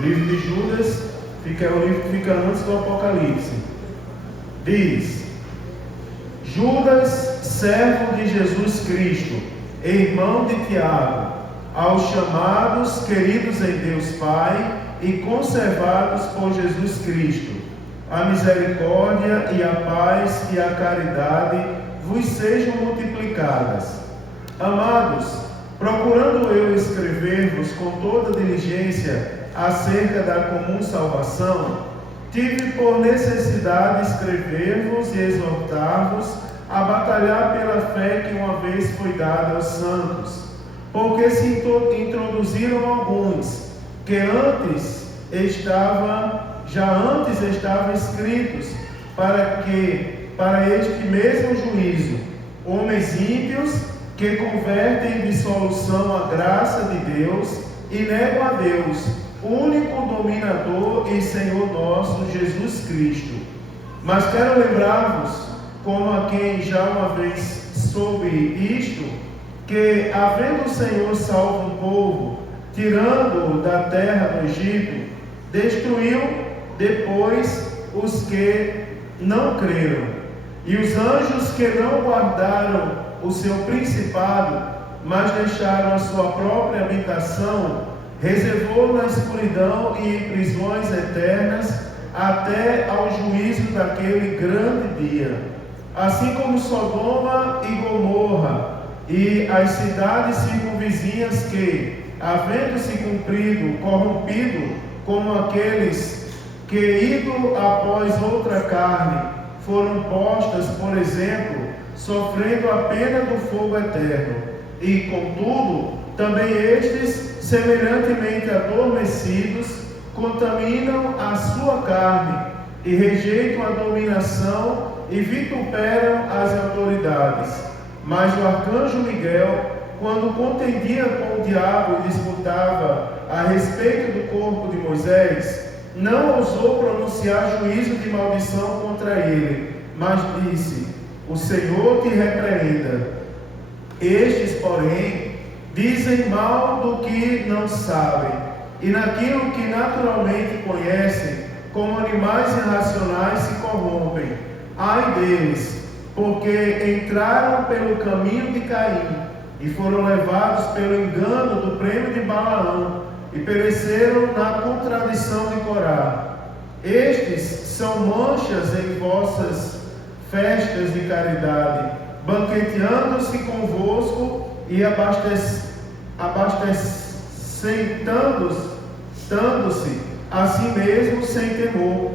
O livro de Judas é o livro que fica antes do Apocalipse. Diz: Judas, servo de Jesus Cristo, irmão de Tiago, aos chamados, queridos em Deus Pai e conservados por Jesus Cristo, a misericórdia e a paz e a caridade vos sejam multiplicadas. Amados, procurando eu escrever-vos com toda diligência acerca da comum salvação, tive por necessidade escrever-vos e exortar-vos a batalhar pela fé que uma vez foi dada aos santos, porque se introduziram alguns que já antes estavam escritos para este mesmo juízo, homens ímpios que convertem em dissolução a graça de Deus e negam a Deus, único dominador e Senhor nosso, Jesus Cristo. Mas quero lembrar-vos, como a quem já uma vez soube isto, que, havendo o Senhor salvo um povo, tirando-o da terra do Egito, destruiu depois os que não creram. E os anjos que não guardaram o seu principado, mas deixaram a sua própria habitação, reservou na escuridão e em prisões eternas, até ao juízo daquele grande dia. Assim como Sodoma e Gomorra e as cidades circunvizinhas que, havendo-se corrompido, como aqueles que, indo após outra carne, foram postas, por exemplo, sofrendo a pena do fogo eterno. E, contudo, também estes, semelhantemente adormecidos, contaminam a sua carne e rejeitam a dominação e vituperam as autoridades. Mas o arcanjo Miguel, quando contendia com o diabo e disputava a respeito do corpo de Moisés, não ousou pronunciar juízo de maldição contra ele, mas disse: o Senhor te repreenda. Estes, porém, dizem mal do que não sabem, e naquilo que naturalmente conhecem, como animais irracionais se corrompem. Ai deles, porque entraram pelo caminho de Caim, e foram levados pelo engano do prêmio de Balaão, e pereceram na contradição de Corá. Estes são manchas em vossas festas de caridade, banqueteando-se convosco e abastecendo-se a si mesmos sem temor.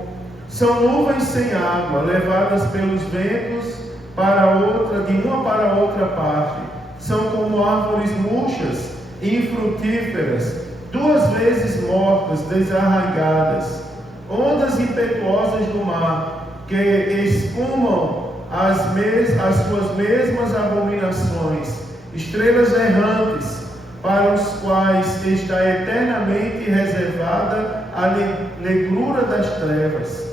São nuvens sem água, levadas pelos ventos de uma para outra parte. São como árvores murchas, infrutíferas, 2 vezes mortas, desarraigadas. Ondas impetuosas do mar, que espumam as suas mesmas abominações. Estrelas errantes, para os quais está eternamente reservada a negrura das trevas.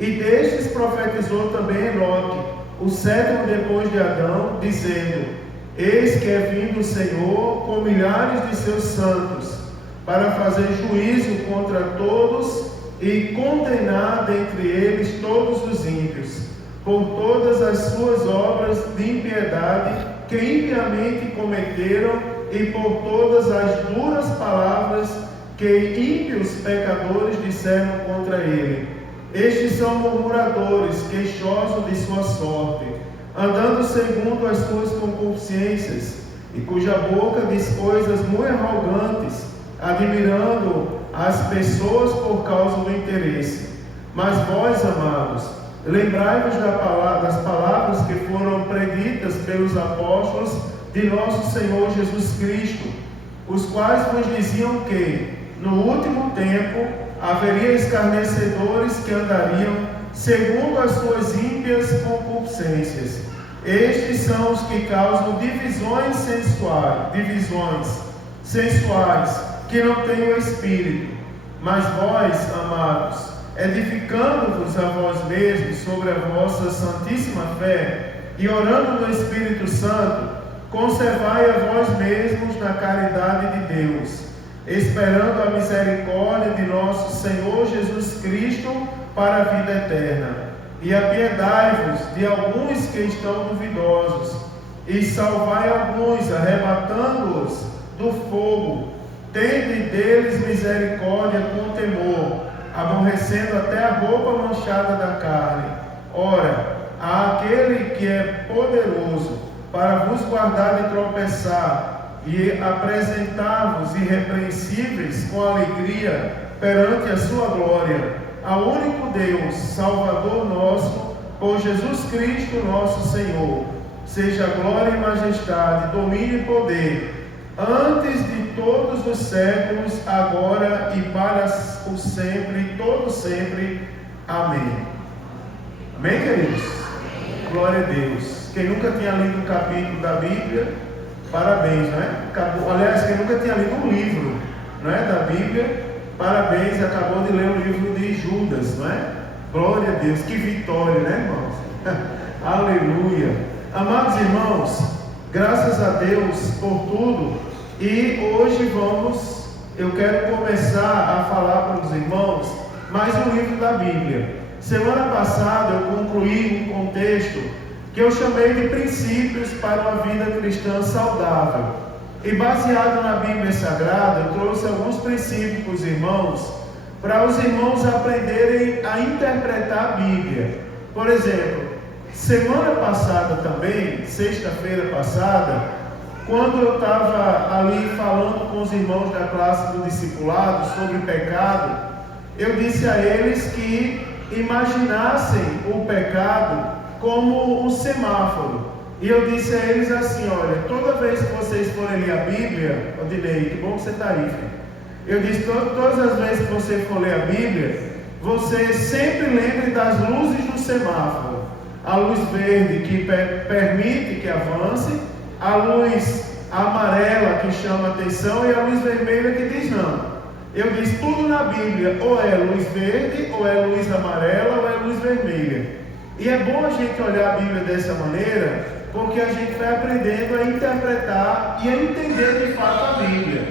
E destes profetizou também Enoque, o 7º depois de Adão, dizendo: eis que é vindo o Senhor com milhares de seus santos, para fazer juízo contra todos e condenar dentre eles todos os ímpios, por todas as suas obras de impiedade que impiamente cometeram, e por todas as duras palavras que ímpios pecadores disseram contra ele. Estes são murmuradores, queixosos de sua sorte, andando segundo as suas concupiscências, e cuja boca diz coisas muito arrogantes, admirando as pessoas por causa do interesse. Mas vós, amados, lembrai-vos das palavras que foram preditas pelos apóstolos de nosso Senhor Jesus Cristo, os quais vos diziam que, no último tempo, haveria escarnecedores que andariam segundo as suas ímpias concupiscências. Estes são os que causam divisões sensuais, que não têm o Espírito. Mas vós, amados, edificando-vos a vós mesmos sobre a vossa santíssima fé, e orando no Espírito Santo, conservai a vós mesmos na caridade de Deus. esperando a misericórdia de nosso Senhor Jesus Cristo para a vida eterna. E apiedai-vos de alguns que estão duvidosos, e salvai alguns, arrebatando-os do fogo. Tende deles misericórdia com temor, aborrecendo até a roupa manchada da carne. Ora, há aquele que é poderoso para vos guardar de tropeçar e apresentar-vos irrepreensíveis com alegria perante a sua glória, ao único Deus, Salvador nosso, por Jesus Cristo nosso Senhor. Seja glória e majestade, domínio e poder, antes de todos os séculos, agora e para o sempre, todo sempre. Amém. Amém, queridos? Glória a Deus. Quem nunca tinha lido um capítulo da Bíblia, parabéns, não é? Aliás, quem nunca tinha lido um livro, não é, da Bíblia, parabéns, acabou de ler o livro de Judas, não é? Glória a Deus, que vitória, né, irmãos? Aleluia. Amados irmãos, graças a Deus por tudo. E hoje eu quero começar a falar para os irmãos mais um livro da Bíblia. Semana passada eu concluí um contexto que eu chamei de princípios para uma vida cristã saudável. E baseado na Bíblia Sagrada, eu trouxe alguns princípios para os irmãos, para os irmãos aprenderem a interpretar a Bíblia. Por exemplo, semana passada também, sexta-feira passada, quando eu estava ali falando com os irmãos da classe do discipulado sobre pecado, eu disse a eles que imaginassem o pecado como um semáforo. E eu disse a eles assim: olha, toda vez que vocês forem ler a Bíblia, Odinei, que bom que você está aí, filho. Eu disse, todas as vezes que você for ler a Bíblia, você sempre lembre das luzes do semáforo. A luz verde que permite que avance, a luz amarela que chama atenção e a luz vermelha que diz não. Eu disse, tudo na Bíblia ou é luz verde, ou é luz amarela, ou é luz vermelha. E é bom a gente olhar a Bíblia dessa maneira, porque a gente vai aprendendo a interpretar e a entender de fato a Bíblia.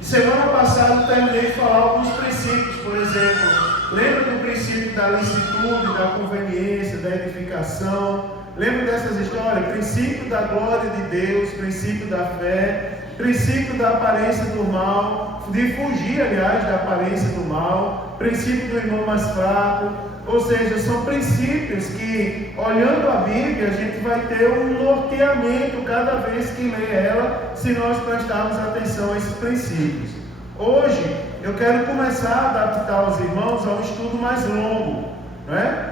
E semana passada eu terminei de falar alguns princípios. Por exemplo, lembra do princípio da licitude, da conveniência, da edificação? Lembra dessas histórias? Princípio da glória de Deus, princípio da fé, princípio da aparência do mal, de fugir, aliás, da aparência do mal, princípio do irmão mais fraco. Ou seja, são princípios que, olhando a Bíblia, a gente vai ter um norteamento cada vez que lê ela, se nós prestarmos atenção a esses princípios. Hoje, eu quero começar a adaptar os irmãos a um estudo mais longo, não é?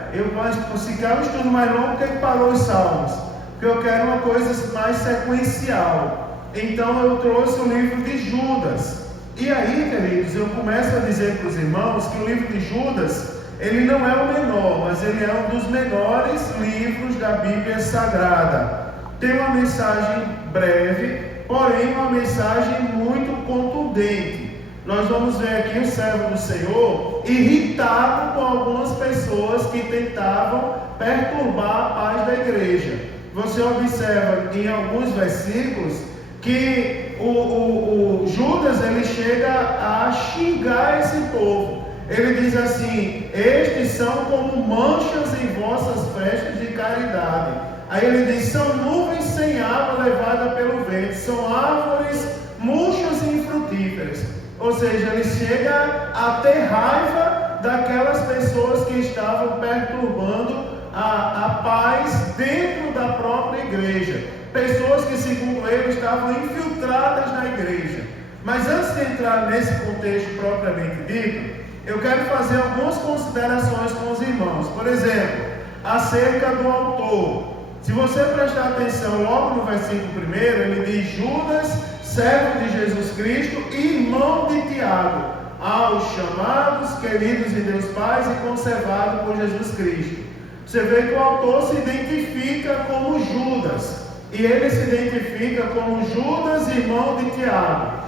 Se quer um estudo mais longo, porque parou os salmos? Porque eu quero uma coisa mais sequencial. Então, eu trouxe o livro de Judas. E aí, queridos, eu começo a dizer para os irmãos que o livro de Judas, ele não é o menor, mas ele é um dos menores livros da Bíblia Sagrada. Tem uma mensagem breve, porém uma mensagem muito contundente. Nós vamos ver aqui o servo do Senhor irritado com algumas pessoas que tentavam perturbar a paz da igreja. Você observa em alguns versículos que o Judas ele chega a xingar esse povo. Ele diz assim: estes são como manchas em vossas festas de caridade. Aí ele diz: são nuvens sem água levada pelo vento, são árvores murchas e infrutíferas. Ou seja, ele chega a ter raiva daquelas pessoas que estavam perturbando a paz dentro da própria igreja. Pessoas que, segundo ele, estavam infiltradas na igreja. Mas antes de entrar nesse contexto propriamente dito, eu quero fazer algumas considerações com os irmãos. Por exemplo, acerca do autor. Se você prestar atenção logo no versículo 1, ele diz: Judas, servo de Jesus Cristo e irmão de Tiago, aos chamados, queridos de Deus Pai e conservados por Jesus Cristo. Você vê que o autor se identifica como Judas, e ele se identifica como Judas, irmão de Tiago.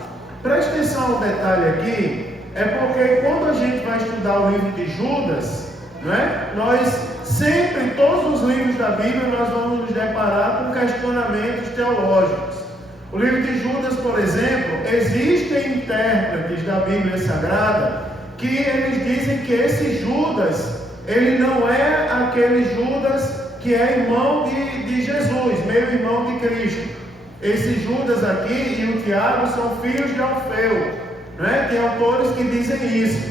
Preste atenção no detalhe aqui, é porque quando a gente vai estudar o livro de Judas, nós sempre, em todos os livros da Bíblia, nós vamos nos deparar com questionamentos teológicos. O livro de Judas, por exemplo, existem intérpretes da Bíblia Sagrada que eles dizem que esse Judas, ele não é aquele Judas que é irmão de Jesus, meio irmão de Cristo. Esse Judas aqui e o Tiago são filhos de Alfeu, né? Tem autores que dizem isso.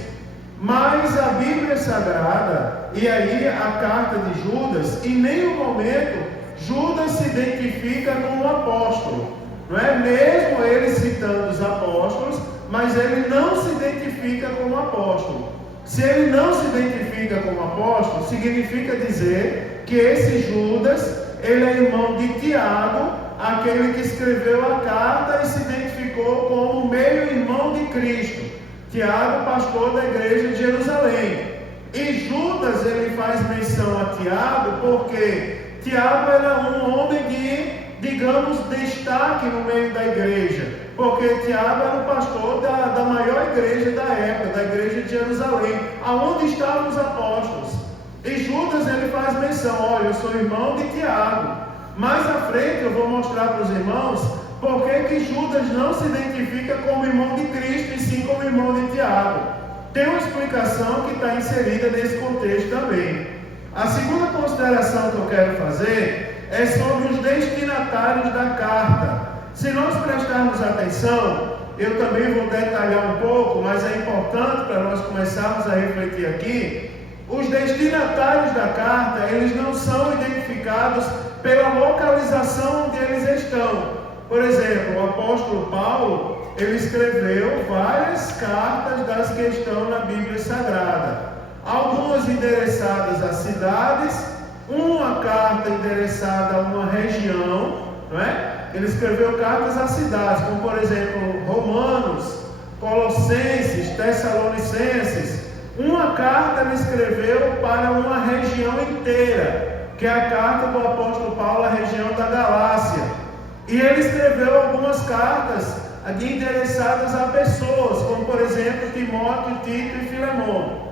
Mas a Bíblia Sagrada, e aí a carta de Judas, em nenhum momento Judas se identifica como apóstolo, não é? Mesmo ele citando os apóstolos, mas ele não se identifica como apóstolo. Se ele não se identifica como apóstolo, significa dizer que esse Judas, ele é irmão de Tiago, aquele que escreveu a carta e se identificou como meio-irmão de Cristo. Tiago, pastor da igreja de Jerusalém. E Judas, ele faz menção a Tiago porque Tiago era um homem de, digamos, destaque no meio da igreja. Porque Tiago era o pastor da maior igreja da época, da igreja de Jerusalém, aonde estavam os apóstolos. E Judas, ele faz menção: olha, eu sou irmão de Tiago. Mais à frente eu vou mostrar para os irmãos por que Judas não se identifica como irmão de Cristo e sim como irmão de Tiago. Tem uma explicação que está inserida nesse contexto também. A segunda consideração que eu quero fazer é sobre os destinatários da carta. Se nós prestarmos atenção, eu também vou detalhar um pouco, mas é importante para nós começarmos a refletir aqui. Os destinatários da carta, eles não são identificados pela localização onde eles estão. Por exemplo, o apóstolo Paulo, ele escreveu várias cartas das que estão na Bíblia Sagrada. Algumas endereçadas a cidades, uma carta endereçada a uma região, não é? Ele escreveu cartas a cidades, como por exemplo, Romanos, Colossenses, Tessalonicenses. Uma carta ele escreveu para uma região inteira, que é a carta do apóstolo Paulo à região da Galácia. E ele escreveu algumas cartas endereçadas a pessoas, como por exemplo Timóteo, Tito e Filemão.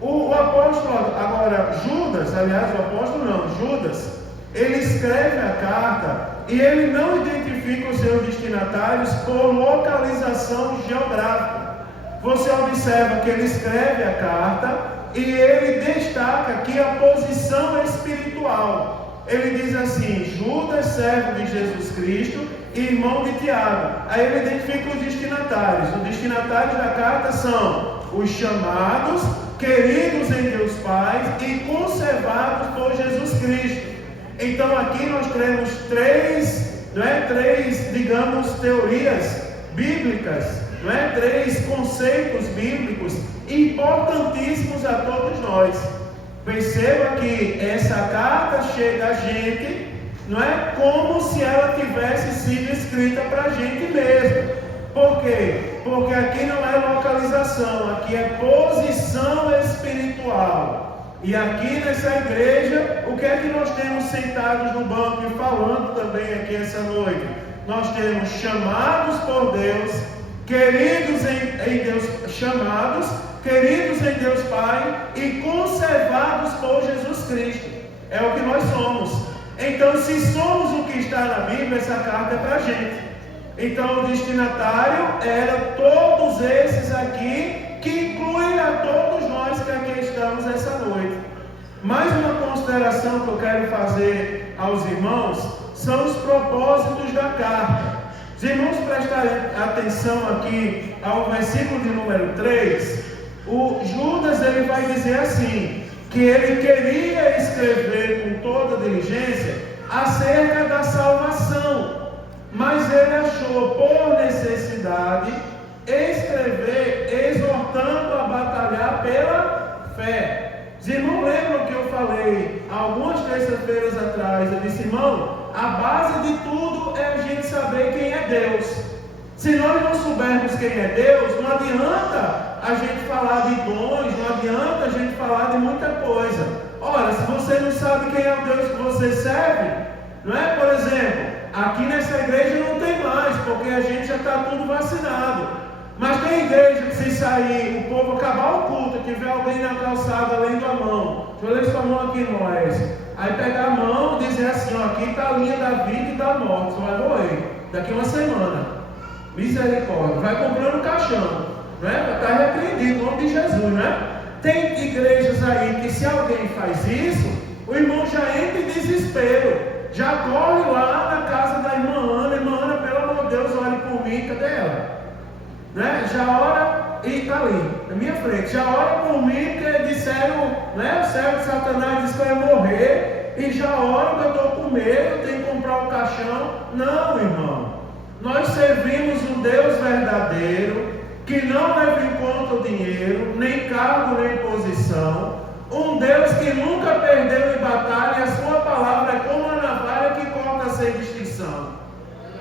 O apóstolo, agora Judas, aliás, o apóstolo não, Judas, ele escreve a carta e ele não identifica os seus destinatários por localização geográfica. Você observa que ele escreve a carta e ele destaca aqui a posição espiritual. Ele diz assim: Judas, servo de Jesus Cristo e irmão de Tiago. Aí ele identifica os destinatários. Os destinatários da carta são os chamados, queridos em Deus Pai e conservados por Jesus Cristo. Então aqui nós temos três, digamos, teorias bíblicas, três conceitos bíblicos importantíssimos a todos nós. Perceba que essa carta chega a gente, como se ela tivesse sido escrita para a gente mesmo. Por quê? Porque aqui não é localização, aqui é posição espiritual. E aqui nessa igreja, o que é que nós temos sentados no banco e falando também aqui essa noite? Nós temos chamados por Deus, queridos em Deus, chamados, queridos em Deus Pai e conservados por Jesus Cristo. É o que nós somos. Então, se somos o que está na Bíblia, essa carta é para a gente. Então, o destinatário era todos esses aqui, que inclui a todos nós que aqui estamos essa noite. Mais uma consideração que eu quero fazer aos irmãos são os propósitos da carta. Os irmãos prestarem atenção aqui ao versículo de número 3, o Judas ele vai dizer assim, que ele queria escrever com toda diligência acerca da salvação, mas ele achou por necessidade escrever exortando a batalhar pela fé. Os irmãos lembram que eu falei algumas terças-feiras atrás? Eu disse: irmão, a base de tudo é a gente saber quem é Deus. Se nós não soubermos quem é Deus, não adianta a gente falar de dons, não adianta a gente falar de muita coisa. Ora, se você não sabe quem é o Deus que você serve, por exemplo, aqui nessa igreja não tem mais, porque a gente já está tudo vacinado. Mas tem igreja que, se sair, o povo acabar o culto, tiver alguém na calçada lendo a mão, deixa eu ler sua mão aqui, Moés. Aí pegar a mão e dizer assim: aqui está a linha da vida e da morte, você vai morrer. daqui uma semana. Misericórdia. Vai comprando caixão, não é? Para estar repreendido, em nome de Jesus, não é? Tem igrejas aí que se alguém faz isso, o irmão já entra em desespero. Já corre lá na casa da irmã Ana, pelo amor de Deus, olhe por mim, cadê ela? Né? Já ora, e está ali, na minha frente, já ora por mim, porque disseram, né? O servo de Satanás disse que eu ia morrer, e já ora que eu estou com medo, tenho que comprar o caixão. Não, irmão, nós servimos um Deus verdadeiro, que não leva em conta o dinheiro, nem cargo, nem posição, um Deus que nunca perdeu em batalha, e a sua palavra é como a navalha que corta sem distinção.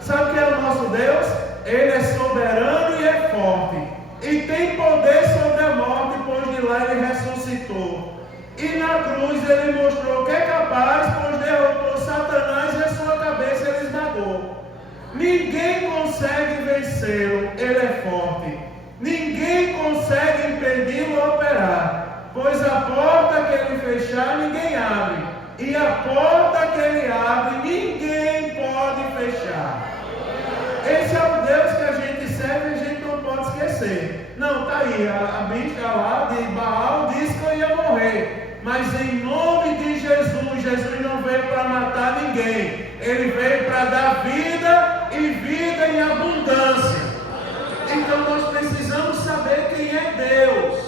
Sabe o que é o nosso Deus? Ele é soberano e é forte, e tem poder sobre a morte, pois de lá ele ressuscitou. E na cruz ele mostrou que é capaz, pois derrotou Satanás e a sua cabeça ele esmagou. Ninguém consegue vencê-lo, ele é forte. Ninguém consegue impedi-lo a operar, pois a porta que ele fechar, ninguém abre. E a porta que ele abre, ninguém pode fechar. Esse é o Deus que a gente serve e a gente não pode esquecer. Não, está aí, a bicha lá de Baal disse que eu ia morrer. Mas em nome de Jesus, Jesus não veio para matar ninguém. Ele veio para dar vida e vida em abundância. Então nós precisamos saber quem é Deus.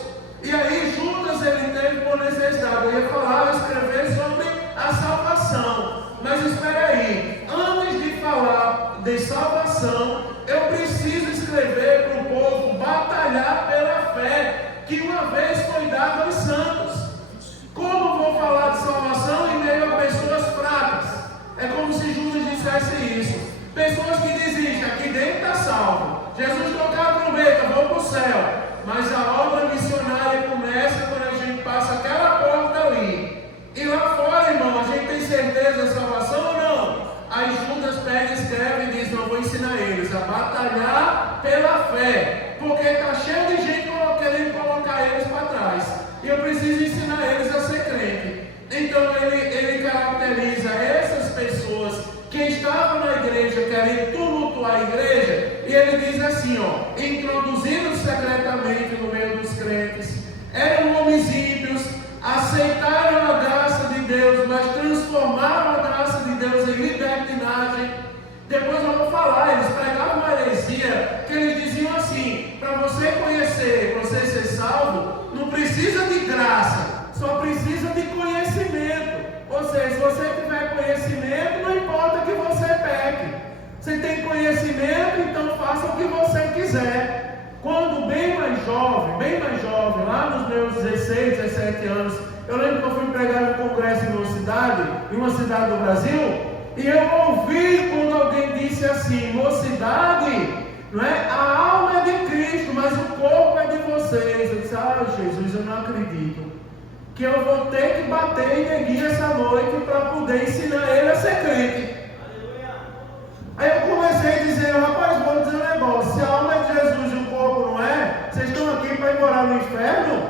E aí Judas ele teve por necessidade. Eu ia falar, escrever sobre a salvação. Mas espera aí, antes de falar de salvação, eu preciso escrever para o povo batalhar pela fé que uma vez foi dada aos santos. Como vou falar de salvação em meio a pessoas fracas? É como se Judas dissesse isso. Pessoas que desistem, aqui dentro está salvo. Jesus tocar a trombeta, vou para o céu. Mas a obra missionária começa quando a gente passa aquela porta ali. E lá fora, irmão, a gente tem certeza da salvação ou não? Aí Judas pega, escreve e diz, não, vou ensinar eles a batalhar pela fé. Porque está cheio de gente querendo colocar eles para trás. E eu preciso ensinar eles a ser crente. Então ele caracteriza essas pessoas que estavam na igreja querendo tumultuar a igreja, e ele diz assim, ó, introduzidos secretamente no meio dos crentes, eram homens ímpios, aceitaram a graça de Deus, mas transformaram a graça de Deus em libertinagem. Depois eu vou falar, eles pregavam uma heresia, que eles diziam assim, para você conhecer, para você ser salvo, não precisa de graça, só precisa de conhecimento. Ou seja, se você tiver conhecimento, não importa que você peque. Você tem conhecimento, então faça o que você quiser. Quando bem mais jovem, lá nos meus 16, 17 anos, eu lembro que eu fui pregar no congresso em uma cidade do Brasil, e eu ouvi quando alguém disse assim, mocidade, não é? A alma é de Cristo, mas o corpo é de vocês. Eu disse, Jesus, eu não acredito que eu vou ter que bater em neguinho essa noite para poder ensinar ele a ser crente. Aí eu comecei a dizer, rapaz, vou dizer um negócio, se a alma é de Jesus e o corpo não é, vocês estão aqui para ir morar no inferno?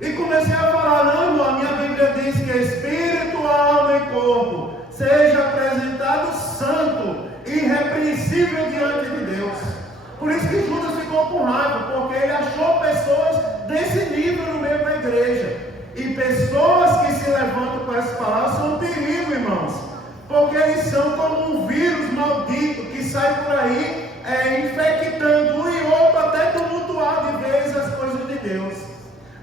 E comecei a falar, não, irmão, a minha Bíblia diz que espírito, alma e corpo seja apresentado santo, irrepreensível diante de Deus. Por isso que Judas ficou com raiva, porque ele achou pessoas desse nível no meio da igreja. E pessoas que se levantam com essas palavras são um perigo, irmãos. Porque eles são como um vírus maldito que sai por aí infectando um e outro até tumultuar de vez as coisas de Deus.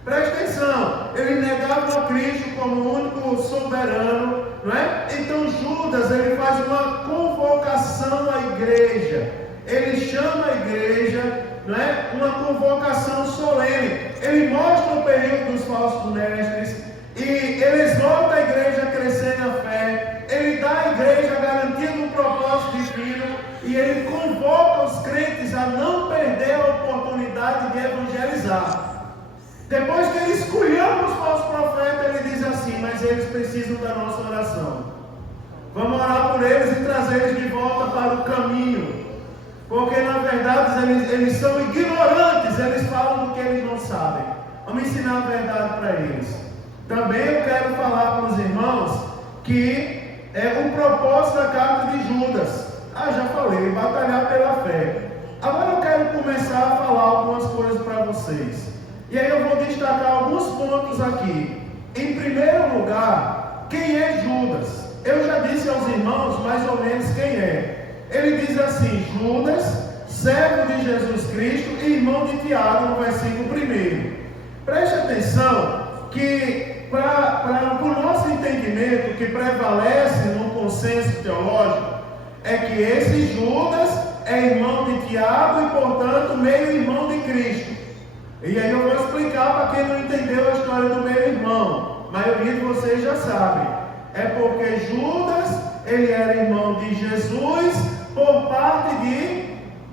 Preste atenção, eles negavam a Cristo como o único soberano, não é? Então Judas, ele faz uma convocação à igreja. Ele chama a igreja, não é? Uma convocação solene. Ele mostra o período dos falsos mestres e ele exorta a igreja a crescer na fé. Ele dá à igreja a garantia do propósito divino e ele convoca os crentes a não perder a oportunidade de evangelizar. Depois que ele escolheu os falsos profetas, ele diz assim, mas eles precisam da nossa oração. Vamos orar por eles e trazer eles de volta para o caminho. Porque na verdade eles são ignorantes, eles falam do que eles não sabem. Vamos ensinar a verdade para eles. Também eu quero falar para os irmãos que é o propósito da carta de Judas. Já começar a falar algumas coisas para vocês. E aí eu vou destacar alguns pontos aqui. Em primeiro lugar, quem é Judas? Eu já disse aos irmãos mais ou menos quem é. Ele diz assim: Judas, servo de Jesus Cristo e irmão de Tiago, no versículo 1. Preste atenção que para o nosso entendimento, que prevalece no consenso teológico, é que esse Judas é irmão de Tiago e, portanto, meio-irmão de Cristo. E aí eu vou explicar para quem não entendeu a história do meio-irmão. A maioria de vocês já sabe. É porque Judas, ele era irmão de Jesus por parte de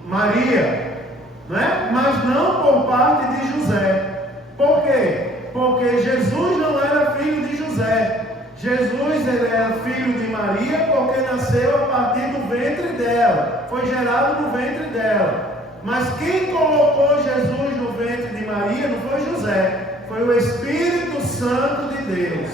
Maria, não é? Mas não por parte de José. Por quê? Porque Jesus não era filho de José. Jesus, ele era filho de Maria porque nasceu a partir do ventre dela. Foi gerado no ventre dela. Mas quem colocou Jesus no ventre de Maria não foi José, foi o Espírito Santo de Deus.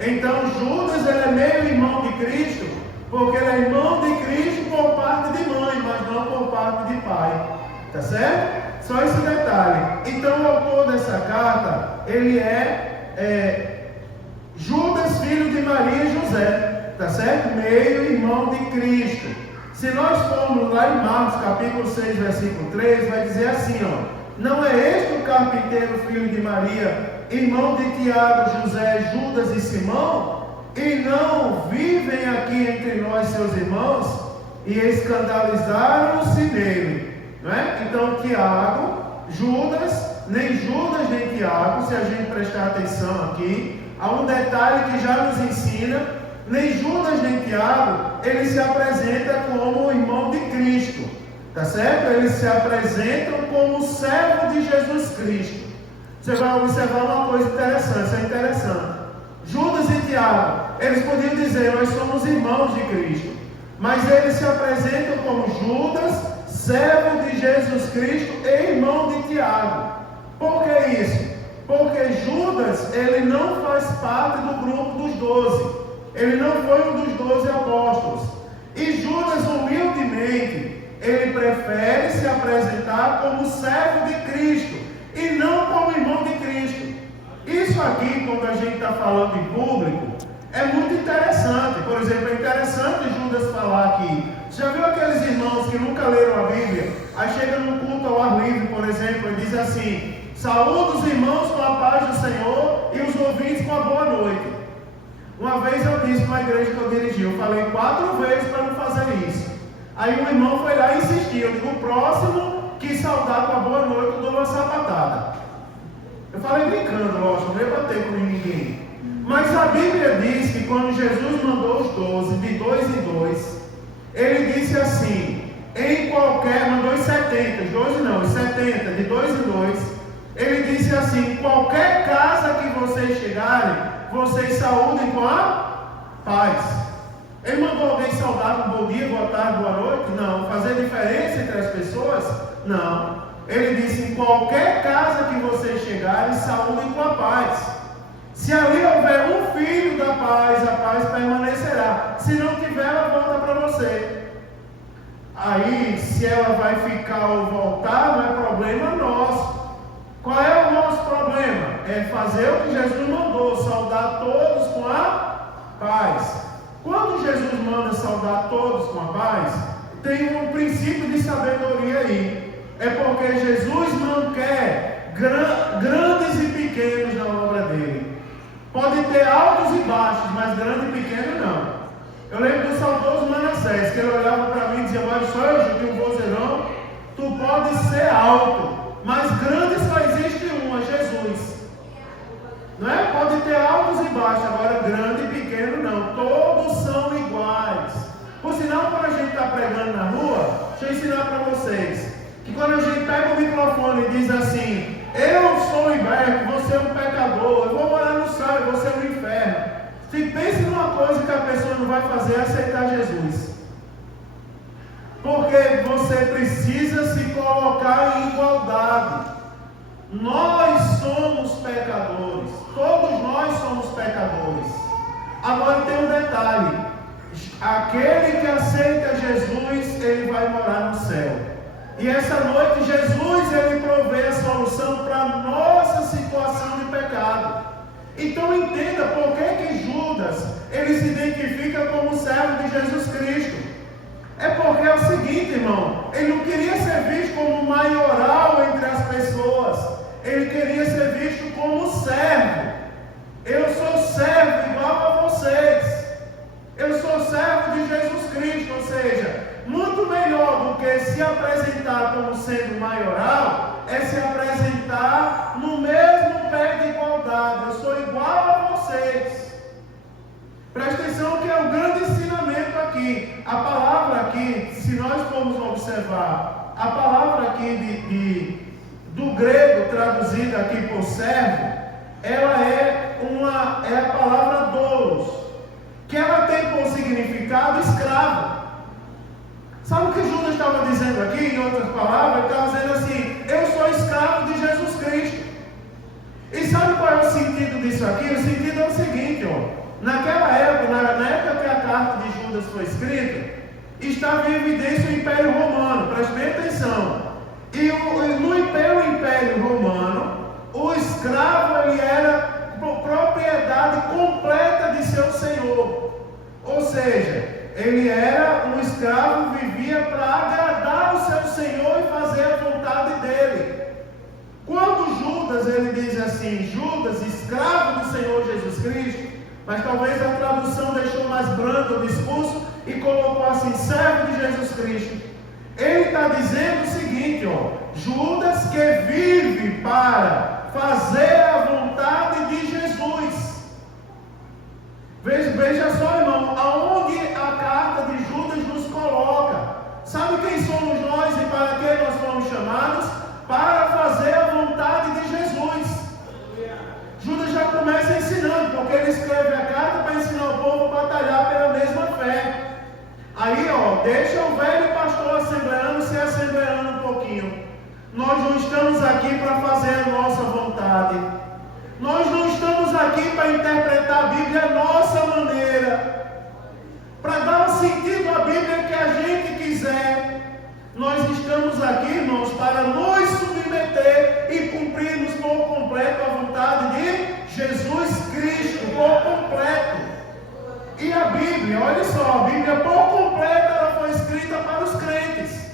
Então Judas, ele é meio irmão de Cristo, porque ele é irmão de Cristo por parte de mãe, mas não por parte de pai. Tá certo? Só esse detalhe. Então o autor dessa carta, ele é Judas, filho de Maria e José. Tá certo? Meio irmão de Cristo. Se nós formos lá em Marcos capítulo 6, versículo 3, vai dizer assim, ó: não é este o carpinteiro, filho de Maria, irmão de Tiago, José, Judas e Simão? E não vivem aqui entre nós seus irmãos? E escandalizaram-se nele, não é? Então Tiago, nem Judas nem Tiago, se a gente prestar atenção aqui, há um detalhe que já nos ensina. Nem Judas nem Tiago, ele se apresenta como irmão de Cristo, tá certo? Eles se apresentam como servo de Jesus Cristo. Você vai observar uma coisa interessante, isso é interessante. Judas e Tiago, eles podiam dizer: nós somos irmãos de Cristo, mas eles se apresentam como Judas, servo de Jesus Cristo e irmão de Tiago. Por que isso? Porque Judas, ele não faz parte do grupo dos 12. Ele não foi um dos 12 apóstolos. E Judas, humildemente, ele prefere se apresentar como servo de Cristo e não como irmão de Cristo. Isso aqui, quando a gente está falando em público, é muito interessante. Por exemplo, é interessante Judas falar aqui. Já viu aqueles irmãos que nunca leram a Bíblia? Aí chega num culto ao ar livre, por exemplo, e diz assim: saúde os irmãos com a paz do Senhor e os ouvintes com a boa noite. Uma vez eu disse para a igreja que eu dirigi, eu falei 4 vezes para não fazer isso. Aí um irmão foi lá e insistiu. Eu digo: o próximo que saudar com a boa noite, eu dou uma sapatada. Eu falei brincando, lógico, não ia bater com ninguém. Mas a Bíblia diz que quando Jesus mandou os 12, de 2 em 2, ele disse assim: em qualquer, mandou os 70, os 12 não, os 70, de 2 em 2, ele disse assim: em qualquer casa que vocês chegarem, vocês saúdem com a paz. Ele mandou alguém saudar com bom dia, boa tarde, boa noite? Não. Fazer diferença entre as pessoas? Não. Ele disse: em qualquer casa que vocês chegarem, saúdem com a paz. Se ali houver um filho da paz, a paz permanecerá. Se não tiver, ela volta para você. Aí, se ela vai ficar ou voltar, não é problema nosso. Qual é o nosso problema? É fazer o que Jesus mandou, saudar todos com a paz. Quando Jesus manda saudar todos com a paz, tem um princípio de sabedoria aí. É porque Jesus não quer grandes e pequenos na obra dele. Pode ter altos e baixos, mas grande e pequeno não. Eu lembro do saudoso Manassés, que ele olhava para mim e dizia: mas só eu de um vozeirão, tu pode ser alto, mas grande só existe um, é Jesus. Não é? Pode ter altos e baixos, agora grande e pequeno não. Todos são iguais. Por sinal, quando a gente está pregando na rua, deixa eu ensinar para vocês, que quando a gente pega o microfone e diz assim: eu sou o Iberto, você é um pecador, eu vou morar no céu e você é no inferno. Se pense numa coisa que a pessoa não vai fazer, é aceitar Jesus. Porque você precisa se colocar em igualdade. Nós somos pecadores. Todos nós somos pecadores. Agora tem um detalhe: aquele que aceita Jesus, ele vai morar no céu. E essa noite Jesus ele provê a solução para a nossa situação de pecado. Então entenda por que Judas ele se identifica como servo de Jesus Cristo. É porque é o seguinte, irmão, ele não queria ser visto como maioral entre as pessoas, ele queria ser visto como servo. Eu sou servo igual a vocês. Eu sou servo de Jesus Cristo, ou seja, muito melhor do que se apresentar como sendo maioral, é se apresentar no mesmo pé de igualdade. Eu sou igual a vocês. Presta atenção que é um grande ensinamento aqui. A palavra aqui, se nós formos observar, a palavra aqui do grego traduzida aqui por servo, ela é a palavra doulos, que ela tem por significado escravo. Sabe o que Judas estava dizendo aqui, em outras palavras? Ele estava dizendo assim: eu sou escravo de Jesus Cristo. E sabe qual é o sentido disso aqui? O sentido é o seguinte, ó. Naquela época, na época que a carta de Judas foi escrita, estava em evidência o Império Romano. Preste bem atenção. E no Império Romano, o escravo ele era propriedade completa de seu senhor. Ou seja, ele era um escravo, vivia para agradar o seu senhor e fazer a vontade dele. Quando Judas ele diz assim, Judas, escravo do Senhor Jesus Cristo, mas talvez a tradução deixou mais brando o discurso e colocou assim, servo de Jesus Cristo. Ele está dizendo o seguinte, ó, Judas que vive para fazer a vontade de Jesus. Veja só, irmão, aonde a carta de Judas nos coloca. Sabe quem somos nós e para que nós fomos chamados? Para fazer a vontade de Jesus. Judas já começa ensinando, porque ele escreve a carta para ensinar o povo a batalhar pela mesma fé. Aí, ó, deixa o velho pastor assembleano ser assembleano um pouquinho. Nós não estamos aqui para fazer a nossa vontade. Nós não estamos aqui para interpretar a Bíblia à nossa maneira, para dar o sentido à Bíblia que a gente quiser. Nós estamos aqui, irmãos, para nos submeter e cumprirmos por completo a vontade de Jesus Cristo, por completo. E a Bíblia, olha só, a Bíblia por completo ela foi escrita para os crentes.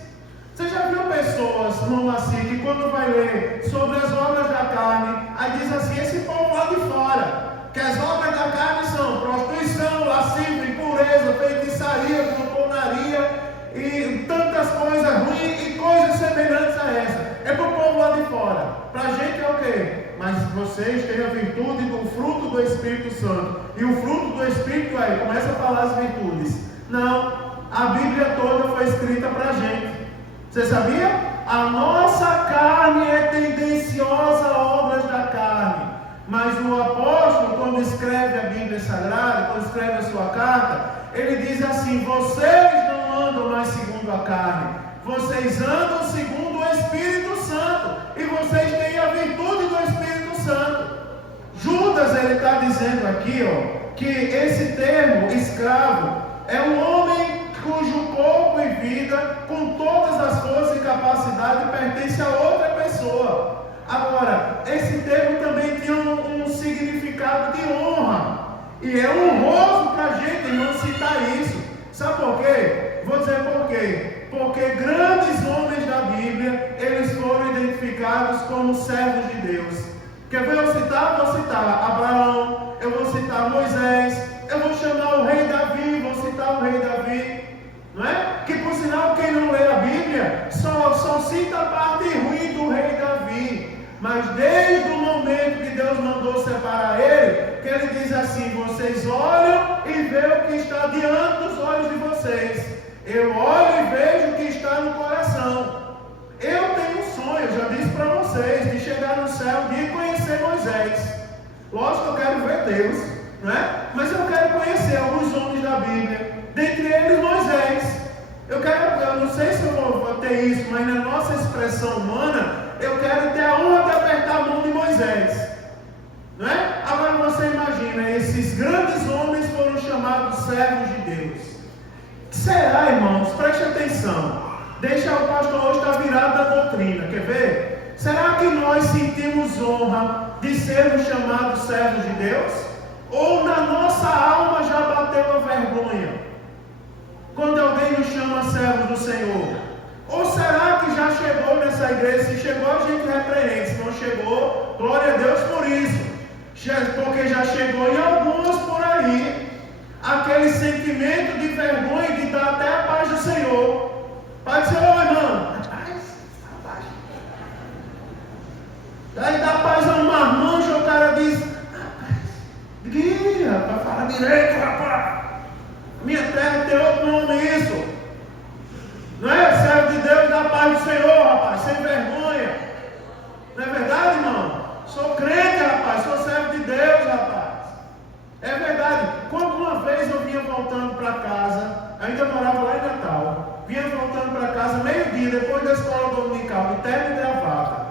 Você já viu pessoas no assim que quando vai ler sobre as obras da carne, aí diz assim, esse povo lá de fora, que as obras da carne são prostituição, lascívia, impureza, feitiçaria, glutonaria e tantas coisas ruins e coisas semelhantes a essa. É para o povo lá de fora. Para a gente é o quê? Mas vocês têm a virtude do fruto do Espírito Santo. E o fruto do Espírito aí, começa a falar as virtudes. Não, a Bíblia toda foi escrita para a gente. Você sabia? A nossa carne é tendenciosa a obras da carne. Mas o apóstolo, quando escreve a Bíblia Sagrada, quando escreve a sua carta, ele diz assim, vocês não andam mais segundo a carne, vocês andam segundo o Espírito Santo, e vocês têm a virtude do Espírito Santo. Judas, ele está dizendo aqui, ó, que esse termo, escravo, é um homem cujo corpo e vida, com todas as forças e capacidade, pertence a outra pessoa. Agora, esse termo também tinha um significado de honra. E é honroso para a gente não citar isso. Sabe por quê? Vou dizer por quê. Porque grandes homens da Bíblia, eles foram identificados como servos de Deus. Quer ver eu citar? Vou citar Abraão, eu vou citar Moisés, eu vou chamar o rei Davi, vou citar o rei Davi. Não é? Que por sinal, quem não lê a Bíblia, só cita a parte ruim do rei Davi. Mas desde o momento que Deus mandou separar ele, que ele diz assim, vocês olham e veem o que está diante dos olhos de vocês. Eu olho e vejo o que está no coração. Eu tenho um sonho, eu já disse para vocês, de chegar no céu e conhecer Moisés. Lógico que eu quero ver Deus, não é? Mas eu quero conhecer alguns homens da Bíblia, dentre eles Moisés. Eu não sei se eu vou ter isso, mas na nossa expressão humana, eu quero ter a honra de apertar a mão de Moisés. Não é? Agora você imagina, esses grandes homens foram chamados servos de Deus. Será, irmãos? Preste atenção. Deixa o pastor hoje estar virado doutrina. Quer ver? Será que nós sentimos honra de sermos chamados servos de Deus? Ou na nossa alma já bateu a vergonha quando alguém nos chama servos do Senhor? Ou será que já chegou nessa igreja? Se chegou, a gente repreende. Se não chegou, glória a Deus por isso. Porque já chegou em alguns por aí aquele sentimento de vergonha que dá até a paz do Senhor. Pai do Senhor, irmão, paz. Aí dá paz a um marmanjo, o cara diz: rapaz, fala direito, rapaz. Minha terra tem outro nome, isso. Não é? Servo de Deus, da paz do Senhor, rapaz, sem vergonha. Não é verdade, irmão? Sou crente, rapaz, sou servo de Deus, rapaz. É verdade. Quando uma vez eu vinha voltando para casa, ainda morava lá em Natal, vinha voltando para casa meio-dia, depois da escola dominical, de terno e gravata.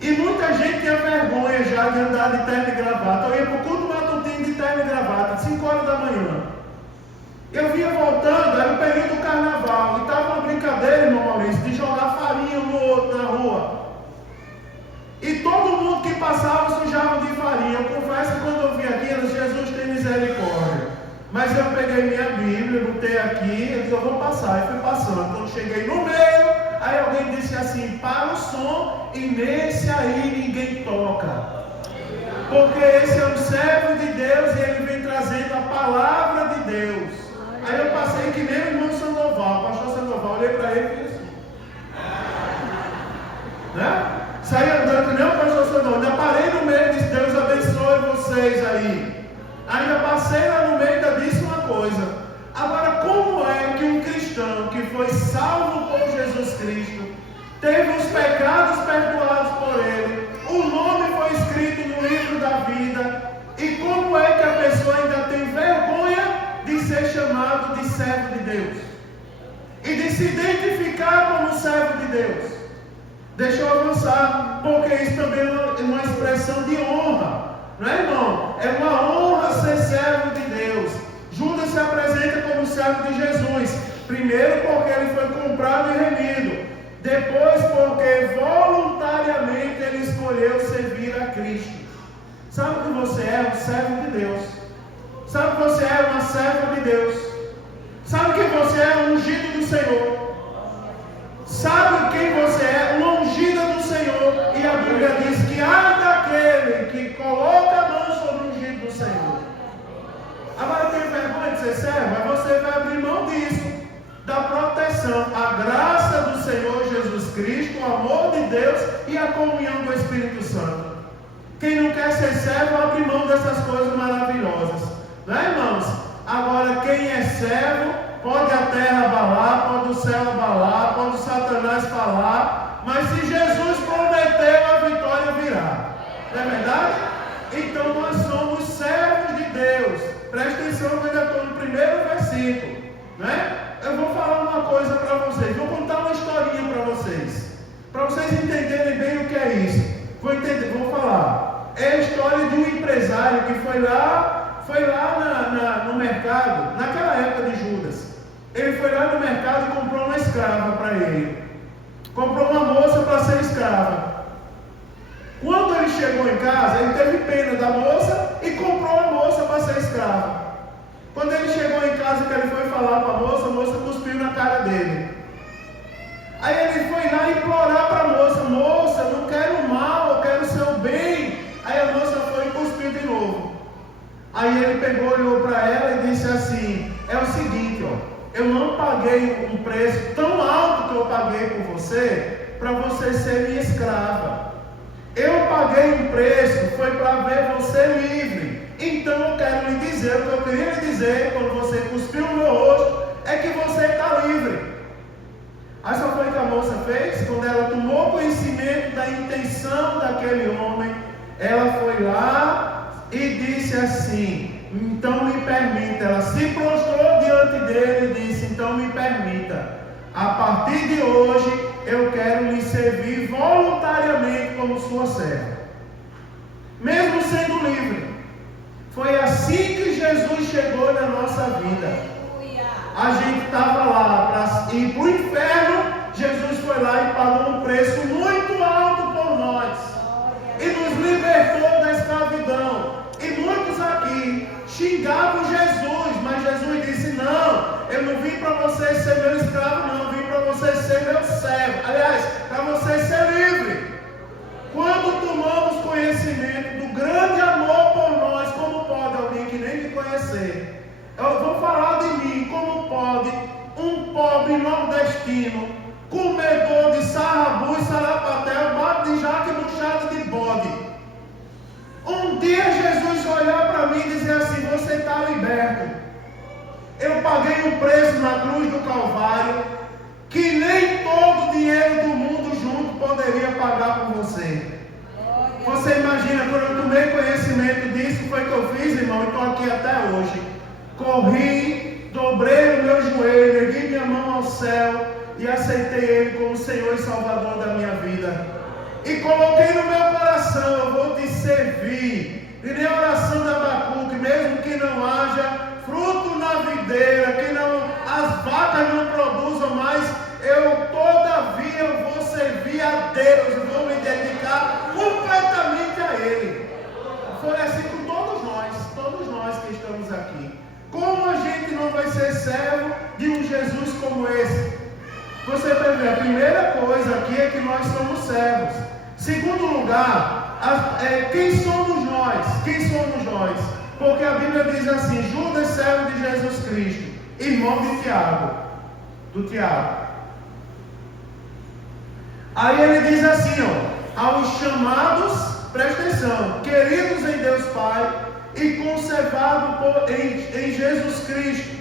E muita gente tinha vergonha já de andar de terno e gravata. Eu ia para o culto matutino de terno e gravata, 5 horas da manhã. Eu vinha voltando, era o período do carnaval, e estava uma brincadeira, irmão Maurício, de jogar farinha um no outro na rua. E todo mundo que passava sujava de farinha. Eu confesso que quando eu vi aquilo, Jesus tem misericórdia. Mas eu peguei minha Bíblia, botei aqui, eu disse: eu vou passar. E fui passando. Quando cheguei no meio, aí alguém disse assim: para o som, e nesse aí ninguém toca. Porque esse é um servo de Deus e ele vem trazendo a palavra de Deus. Aí eu passei que nem o irmão Sandoval, o pastor Sandoval, olhei para ele e disse assim, né? Saí andando que nem o pastor Sandoval, ainda parei no meio e disse: Deus abençoe vocês aí. Ainda passei lá no meio e ainda disse uma coisa: agora, como é que um cristão que foi salvo por Jesus Cristo, teve os pecados perdoados por ele, o nome foi escrito no livro da vida, e como é que a pessoa ainda tem vergonha de ser chamado de servo de Deus e de se identificar como servo de Deus? Deixa eu avançar, porque isso também é uma expressão de honra, não é, irmão? É uma honra ser servo de Deus. Judas se apresenta como servo de Jesus, primeiro porque ele foi comprado e remido, depois porque voluntariamente ele escolheu servir a Cristo. Sabe o que você é? Um servo de Deus. Sabe que você é uma serva de Deus. Sabe que você é um ungido do Senhor. Sabe quem você é? Uma ungida do Senhor. E a Bíblia diz que há daquele que coloca a mão sobre o ungido do Senhor. Agora tem vergonha de ser servo? Mas você vai abrir mão disso, da proteção, a graça do Senhor Jesus Cristo, o amor de Deus e a comunhão do Espírito Santo. Quem não quer ser servo, abre mão dessas coisas maravilhosas. Não é, irmãos? Agora, quem é servo, pode a terra abalar, pode o céu abalar, pode o Satanás falar, mas se Jesus prometeu, a vitória virá. Não é verdade? Então nós somos servos de Deus. Presta atenção que eu ainda estou no primeiro versículo, né? Eu vou falar uma coisa para vocês, vou contar uma historinha para vocês entenderem bem o que é isso. Vou falar. É a história de um empresário que foi lá no mercado, naquela época de Judas. Ele foi lá no mercado e comprou uma escrava para ele. Comprou uma moça para ser escrava. Quando ele chegou em casa, ele teve pena da moça e comprou a moça para ser escrava. Quando ele chegou em casa, que ele foi falar para a moça cuspiu na cara dele. Aí ele foi lá implorar para a moça: moça, não quero mal, eu quero o seu bem. Aí a moça foi e cuspiu de novo. Aí ele pegou, olhou para ela e disse assim: é o seguinte, ó, eu não paguei um preço tão alto que eu paguei por você, para você ser minha escrava. Eu paguei um preço, foi para ver você livre. Então eu quero lhe dizer, o que eu queria lhe dizer, quando você cuspiu no meu rosto, é que você está livre. Aí só foi o que a moça fez. Quando ela tomou conhecimento da intenção daquele homem, ela foi lá e disse assim: então me permita. Ela se prostrou diante dele e disse: então me permita, a partir de hoje eu quero lhe servir voluntariamente como sua serva, mesmo sendo livre. Foi assim que Jesus chegou na nossa vida. A gente estava lá para ir para o inferno, Jesus foi lá e pagou você ser meu escravo, não. Eu vim para você ser meu servo. Aliás, para você ser livre. Quando tomamos conhecimento do grande amor por nós, como pode alguém que nem me conhecer? Eu vou falar de mim, como pode um pobre nordestino, comedor de sarrabu e sarapatel, bate de jaca e buchada de bode. Um dia Jesus olhar para mim e dizer assim: você está liberto. Eu paguei um preço na cruz do Calvário que nem todo o dinheiro do mundo junto poderia pagar por você. Você imagina, quando eu tomei conhecimento disso, foi que eu fiz, irmão, e estou aqui até hoje. Corri, dobrei o meu joelho, ergui minha mão ao céu e aceitei Ele como Senhor e Salvador da minha vida. E coloquei no meu coração: eu vou te servir. E nem a oração da Abacuque, mesmo que não haja fruto na videira, que não, as vacas não produzam mais, todavia eu vou servir a Deus, eu vou me dedicar completamente a Ele. Foi assim com todos nós que estamos aqui. Como a gente não vai ser servo de um Jesus como esse? Você vai ver, a primeira coisa aqui é que nós somos servos. Segundo lugar, quem somos nós? Quem somos nós? Porque a Bíblia diz assim: Judas, servo de Jesus Cristo, irmão de Tiago, do Tiago. Aí ele diz assim, aos chamados, presta atenção, queridos em Deus Pai e conservados em Jesus Cristo.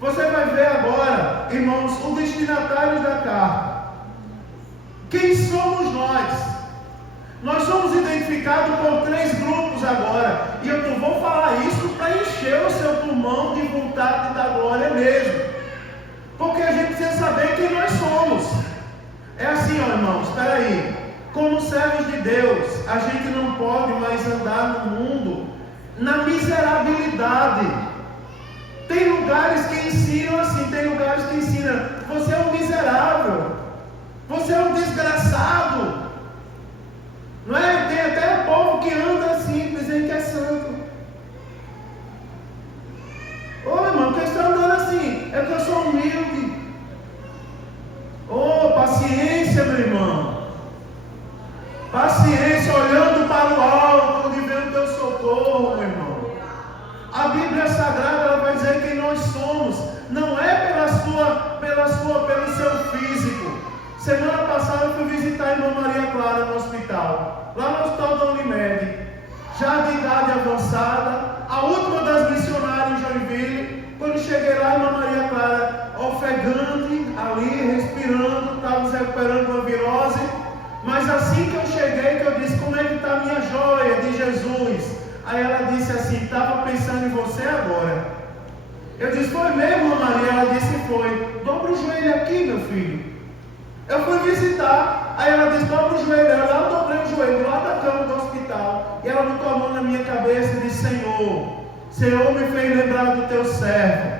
Você vai ver agora, irmãos, os destinatários da carta. Quem somos nós? Nós somos identificados por 3 grupos agora. E eu vou falar isso para encher o seu pulmão de vontade da glória mesmo. Porque a gente precisa saber quem nós somos. É assim, irmãos, espera aí. Como servos de Deus, a gente não pode mais andar no mundo na miserabilidade. Tem lugares que ensinam assim, tem lugares que ensinam: você é um miserável, você é um desgraçado. Não é? Tem até o povo que anda assim, dizendo que é santo. Ô irmão, que está andando assim? É que eu sou humilde. Paciência, meu irmão. Paciência, olhando para o alto, onde vem o teu socorro, meu irmão. A Bíblia Sagrada, ela vai dizer quem nós somos. Não é pelo seu físico. Semana passada eu fui visitar a irmã Maria Clara no hospital. Lá no hospital da Unimed. Já de idade avançada. A última das missionárias em Joinville. Quando cheguei lá, a irmã Maria Clara, ofegante, ali, respirando, estava se recuperando de uma virose. Mas assim que eu cheguei, que eu disse: como é que está a minha joia de Jesus? Aí ela disse assim: estava pensando em você agora. Eu disse: foi mesmo, Maria? Ela disse: foi. Dobra o joelho aqui, meu filho. Eu fui visitar. Aí ela disse: dobra o joelho. Eu dobrei o joelho lá da cama do hospital. E ela botou a mão na minha cabeça e disse: Senhor me fez lembrar do teu servo.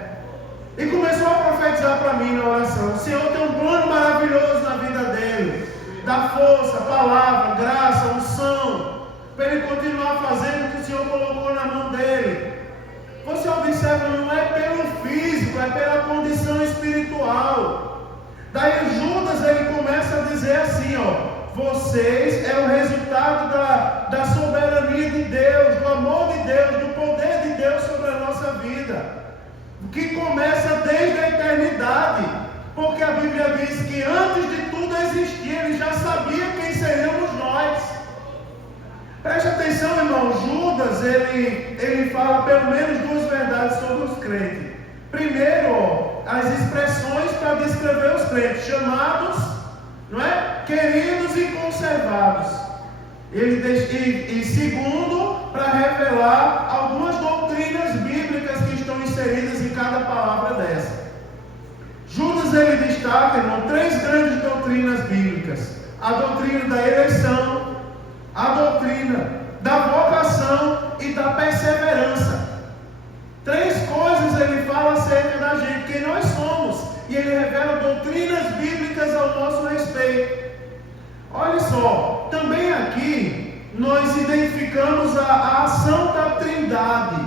E começou a profetizar para mim na oração. O Senhor tem um plano maravilhoso na vida dele. Dá força, palavra, graça, unção, para ele continuar fazendo o que o Senhor colocou na mão dele. Você observa, não é pelo físico, é pela condição espiritual. Daí Judas, ele começa a dizer assim, vocês é o resultado da soberania de Deus, do amor de Deus, do poder de Deus sobre a nossa vida, que começa desde a eternidade. Porque a Bíblia diz que antes de tudo existir, ele já sabia quem seríamos nós. Preste atenção, irmão. Judas, ele fala pelo menos 2 verdades sobre os crentes. Primeiro, as expressões para descrever os crentes: chamados, não é? Queridos e conservados. E segundo, para revelar algumas doutrinas bíblicas que estão inseridas em cada palavra dessa. Judas, ele destaca, irmão, 3 grandes doutrinas bíblicas: a doutrina da eleição, a doutrina da vocação e da perseverança. 3 coisas ele fala acerca da gente, quem nós somos, e ele revela doutrinas bíblicas ao nosso respeito. Olha só, também aqui nós identificamos a ação da Trindade.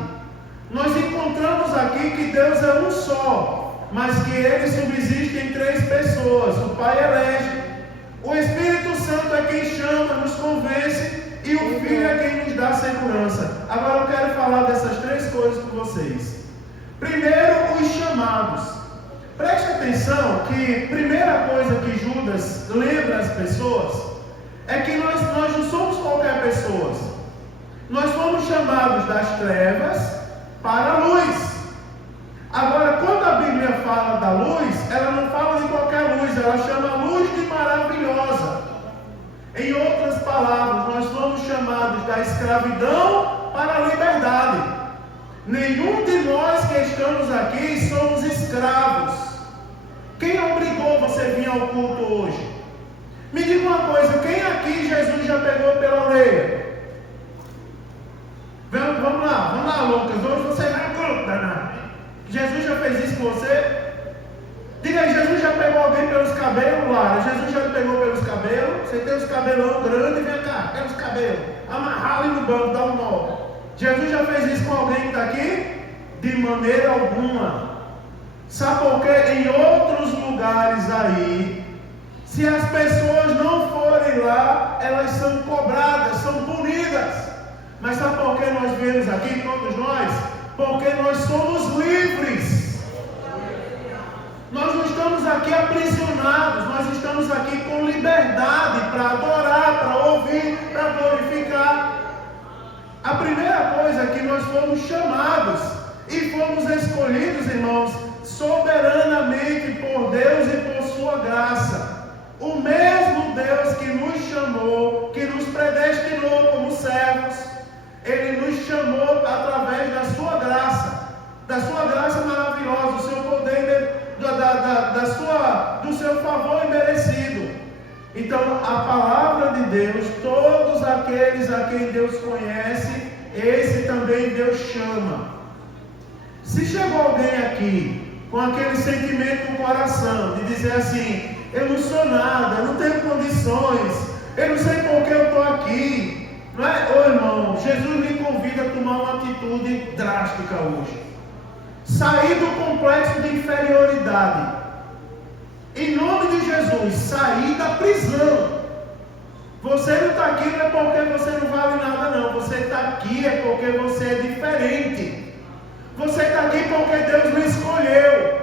Nós encontramos aqui que Deus é um só. mas que ele subsiste em 3 pessoas. O Pai elege, o Espírito Santo é quem chama, nos convence, e o Filho é quem nos dá segurança. Agora eu quero falar dessas 3 coisas com vocês. Primeiro, os chamados. Preste atenção que a primeira coisa que Judas lembra as pessoas é que nós não somos qualquer pessoa. Nós fomos chamados das trevas para a luz. Agora, quando a Bíblia fala da luz, ela não fala de qualquer luz, ela chama luz de maravilhosa. Em outras palavras, nós fomos chamados da escravidão para a liberdade. Nenhum de nós que estamos aqui somos escravos. Quem obrigou você a vir ao culto hoje? Me diga uma coisa, quem aqui Jesus já pegou pela orelha? Vamos lá, Lucas, hoje você vai ao culto, danado. Jesus já fez isso com você? Diga aí, Jesus já pegou alguém pelos cabelos, Lara? Jesus já te pegou pelos cabelos? Você tem os cabelão grandes, vem cá, pelos cabelos. Amarrar ali no banco, dá um nó. Jesus já fez isso com alguém que está aqui? De maneira alguma. Sabe por quê? Em outros lugares aí, se as pessoas não forem lá, elas são cobradas, são punidas. Mas sabe por que nós viemos aqui, todos nós? Porque nós somos livres. Nós não estamos aqui aprisionados, nós estamos aqui com liberdade para adorar, para ouvir, para glorificar. A primeira coisa é que nós fomos chamados e fomos escolhidos, irmãos, soberanamente por Deus e por sua graça. O mesmo Deus que nos chamou, que nos predestinou como servos, Ele nos chamou através da sua graça maravilhosa, do seu poder, do seu favor imerecido. Então, a palavra de Deus, todos aqueles a quem Deus conhece, esse também Deus chama. Se chegou alguém aqui com aquele sentimento no coração de dizer assim: eu não sou nada, eu não tenho condições, eu não sei por que eu estou aqui, não é? Ô irmão, Jesus lhe convida a tomar uma atitude drástica hoje. Sair do complexo de inferioridade. Em nome de Jesus, sair da prisão. Você não está aqui não é porque você não vale nada, não. Você está aqui é porque você é diferente. Você está aqui porque Deus lhe escolheu.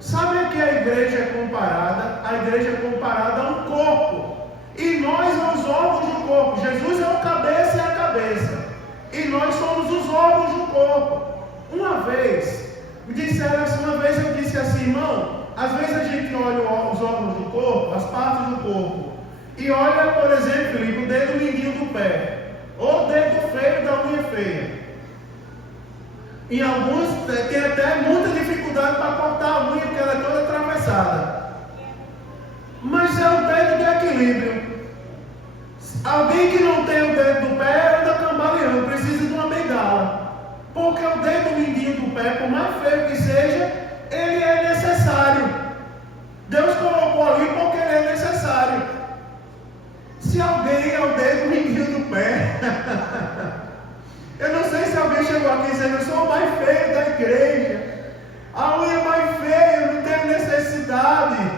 Sabe a que a igreja é comparada? A igreja é comparada a um corpo. E nós somos os órgãos do corpo. Jesus é o cabeça e a cabeça. E nós somos os órgãos do corpo. Uma vez eu disse assim, irmão, às vezes a gente olha os órgãos do corpo, as partes do corpo, e olha, por exemplo, Felipe, o dedo mindinho do pé, ou o dedo feio da unha feia. Em alguns tem até muita dificuldade para cortar a unha, porque ela é toda atravessada. Mas é o dedo do equilíbrio. Alguém que não tem o dedo do pé anda cambaleando, precisa de uma bengala. Porque o dedo mindinho do pé, por mais feio que seja, ele é necessário. Deus colocou ali porque ele é necessário. Se alguém é o dedo mindinho do pé, eu não sei se alguém chegou aqui dizendo: eu sou o mais feio da igreja, a unha é mais feia, eu não tenho necessidade,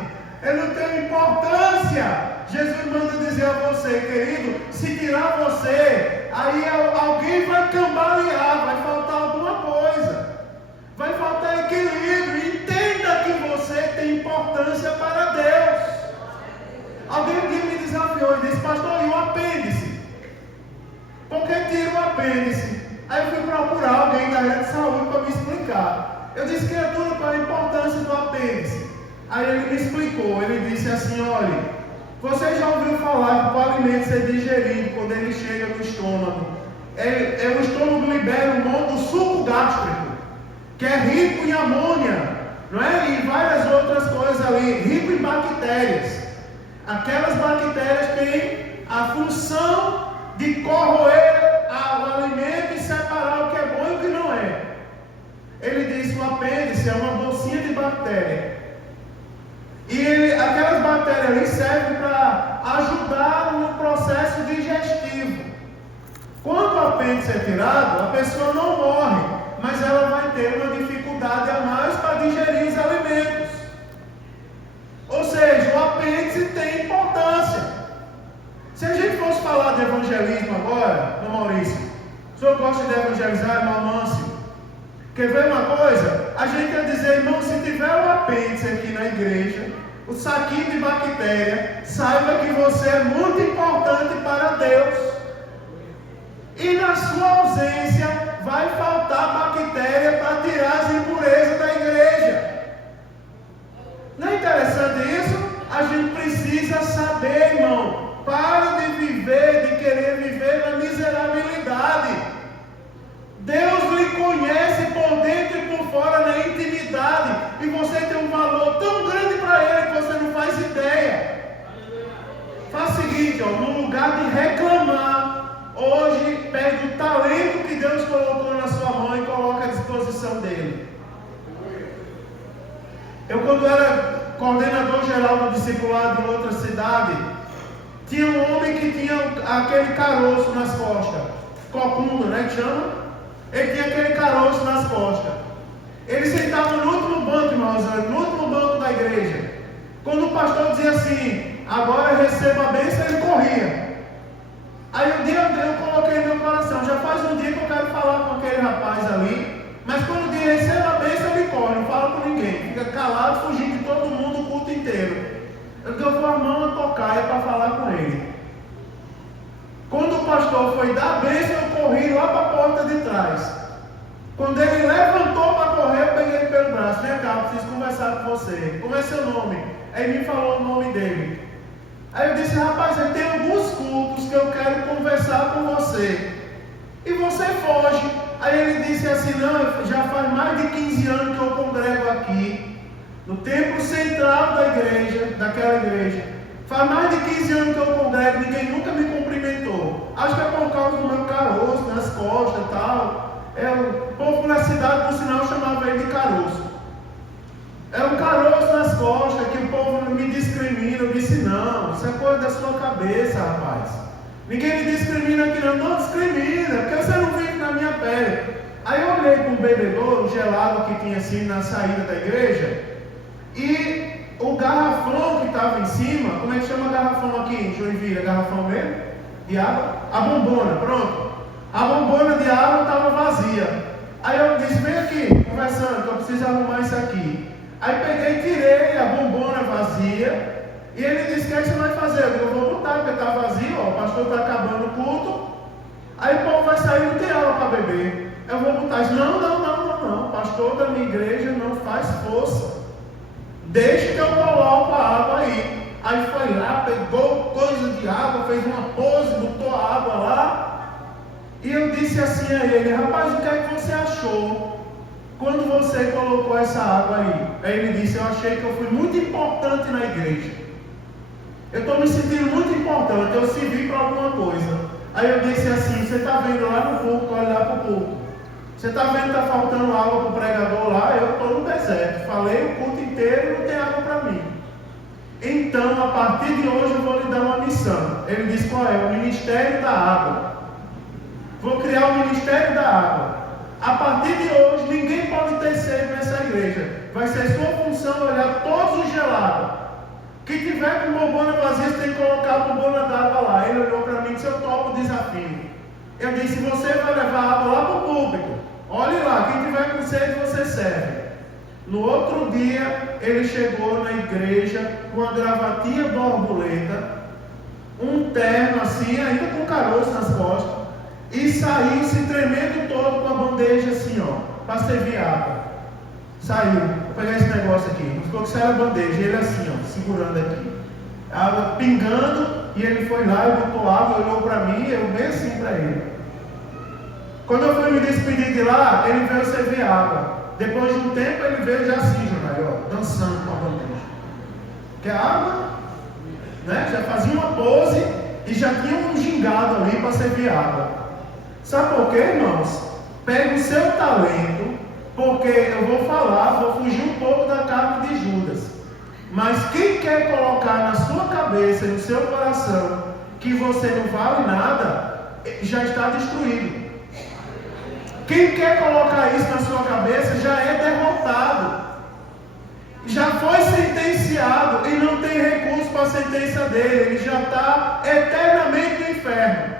eu não tenho importância. Jesus manda dizer a você, querido, se tirar você, aí alguém vai cambalear, vai faltar alguma coisa, vai faltar equilíbrio. Entenda que você tem importância para Deus. Alguém um dia me desafiou e disse: pastor, e o apêndice? Por que tira o apêndice? Aí eu fui procurar alguém da área de saúde para me explicar. Eu disse: criatura, qual a importância do apêndice? Aí ele me explicou, ele disse assim: olha, você já ouviu falar que o alimento ser digerido quando ele chega no estômago? O estômago libera um suco gástrico, que é rico em amônia, não é? E várias outras coisas ali, rico em bactérias. Aquelas bactérias têm a função de corroer o alimento e separar o que é bom e o que não é. Ele disse: o apêndice é uma bolsinha de bactéria. E aquelas bactérias ali servem para ajudar no processo digestivo. Quando o apêndice é tirado, a pessoa não morre, mas ela vai ter uma dificuldade a mais para digerir os alimentos. apêndice tem importância. Se a gente fosse falar de evangelismo agora, irmão Maurício, o senhor gosta de evangelizar, irmão Mâncio? Quer ver uma coisa? A gente ia dizer, irmão, se tiver um apêndice aqui na igreja, o saquinho de bactéria, saiba que você é muito importante para Deus. E na sua ausência, vai faltar bactéria para tirar as impurezas da igreja. Não é interessante isso? A gente precisa saber, irmão. Pare de viver, de querer viver na miserabilidade. Deus lhe conhece por dentro e por fora na intimidade. E você tem um valor tão grande para Ele que você não faz ideia. Faz o seguinte, ó, no lugar de reclamar, hoje pega o talento que Deus colocou na sua mão e coloca à disposição dele. Eu, quando era coordenador geral do discipulado em outra cidade, tinha um homem que tinha aquele caroço nas costas, cocunda, né, que chama? Ele tinha aquele caroço nas costas. Ele sentava no último banco, irmãos, no último banco da igreja. Quando o pastor dizia assim, agora receba a bênção, ele corria. Aí um dia eu coloquei no meu coração, já faz um dia que eu quero falar com aquele rapaz ali, mas quando o dia receba a bênção, ele corre, não fala com ninguém, fica calado, fugindo de todo mundo o culto inteiro. Eu vou a mão a tocar para falar com ele. Quando o pastor foi dar a bênção, eu corri lá para a porta de trás. Quando ele levantou para correr, eu peguei ele pelo braço. Vem cá, eu preciso conversar com você. Como é seu nome? Aí me falou o nome dele. Aí eu disse, rapaz, eu tenho alguns cultos que eu quero conversar com você. E você foge. Aí ele disse assim, não, já faz mais de 15 anos que eu congrego aqui, no templo central da igreja, daquela igreja. Faz mais de 15 anos que eu congrego, ninguém nunca me cumprimentou. Acho que é por causa do meu caroço nas costas e tal. O povo na cidade, por sinal, chamava ele de caroço. É um caroço nas costas que o povo me discrimina. Eu disse, não, isso é coisa da sua cabeça, rapaz. Ninguém me discrimina aqui não discrimina, porque você não vive na minha pele. Aí eu olhei para um bebedouro gelado que tinha assim na saída da igreja, e o garrafão que estava em cima, como é que chama garrafão aqui em Joinville? Garrafão mesmo? De água? A bombona, pronto. A bombona de água estava vazia. Aí eu disse, vem aqui, conversando, que eu preciso arrumar isso aqui. Aí peguei e tirei a bombona vazia. E ele disse, o que é que você vai fazer? Eu vou botar, porque está vazio, ó, o pastor está acabando o culto. Aí o povo vai sair e não tem água para beber. Eu vou botar isso. Não, o pastor da minha igreja não faz força. Deixa que eu coloco a água aí. Aí foi lá, pegou coisa de água, fez uma pose, botou a água lá. E eu disse assim a ele, rapaz, o que é que você achou quando você colocou essa água aí? Aí ele disse, eu achei que eu fui muito importante na igreja. Eu estou me sentindo muito importante, eu servi para alguma coisa. Aí eu disse assim, você está vendo lá no púlpito, olha lá para o púlpito. Você está vendo que está faltando água para o pregador lá? Eu estou no deserto. Falei o culto inteiro e não tem água para mim. Então, a partir de hoje eu vou lhe dar uma missão. Ele disse, qual é? O Ministério da Água. Vou criar o Ministério da Água. A partir de hoje, ninguém pode ter sede nessa igreja. Vai ser sua função olhar todos os gelados. Quem tiver com bombona vazia, você tem que colocar a bombona d'água lá. Ele olhou para mim e disse, eu topo o desafio. Eu disse, você vai levar água lá para o público. Olhe lá, quem tiver com sede, você serve. No outro dia, ele chegou na igreja com a gravatinha borboleta, um terno assim, ainda com caroço nas costas, e saiu se tremendo todo com a bandeja assim, ó, para servir água. Saiu, vou pegar esse negócio aqui, não ficou que saiu a bandeja, ele assim, ó, segurando aqui. A água pingando, e ele foi lá e botou água, olhou para mim, e eu bem assim para ele. Quando eu fui me despedir de lá, ele veio servir água. Depois de um tempo, ele veio já assim, ó, dançando com a bandeja. Que a água, né, já fazia uma pose e já tinha um gingado ali para servir água. Sabe por quê, irmãos? Pega o seu talento, porque eu vou falar, vou fugir um pouco da carne de Judas. Mas quem quer colocar na sua cabeça e no seu coração que você não vale nada, já está destruído. Quem quer colocar isso na sua cabeça já é derrotado. Já foi sentenciado e não tem recurso para presença dele, ele já está eternamente no inferno.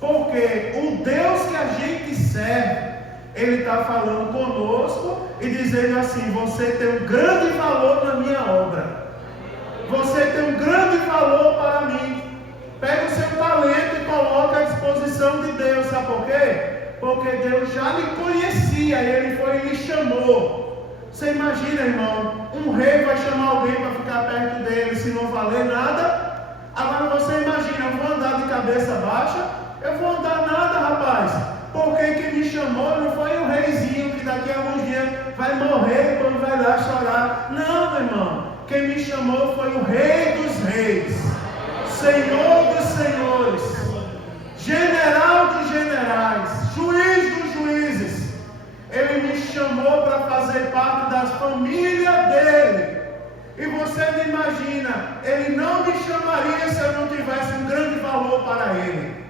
Porque o Deus que a gente serve, ele está falando conosco e dizendo assim: você tem um grande valor na minha obra. Você tem um grande valor para mim. Pega o seu talento e coloca à disposição de Deus. Sabe por quê? Porque Deus já lhe conhecia e ele foi e lhe chamou. Você imagina, irmão, um rei vai chamar alguém para ficar perto dele se não valer nada? Agora você imagina: eu vou andar de cabeça baixa? Eu vou andar nada, rapaz. Porque quem me chamou não foi um reizinho que daqui a alguns dias vai morrer quando vai lá chorar. Não, meu irmão. Quem me chamou foi o Rei dos Reis, Senhor dos Senhores, General dos Generais, Juiz dos Juízes. Ele me chamou para fazer parte da família dele. E você me imagina, ele não me chamaria se eu não tivesse um grande valor para ele.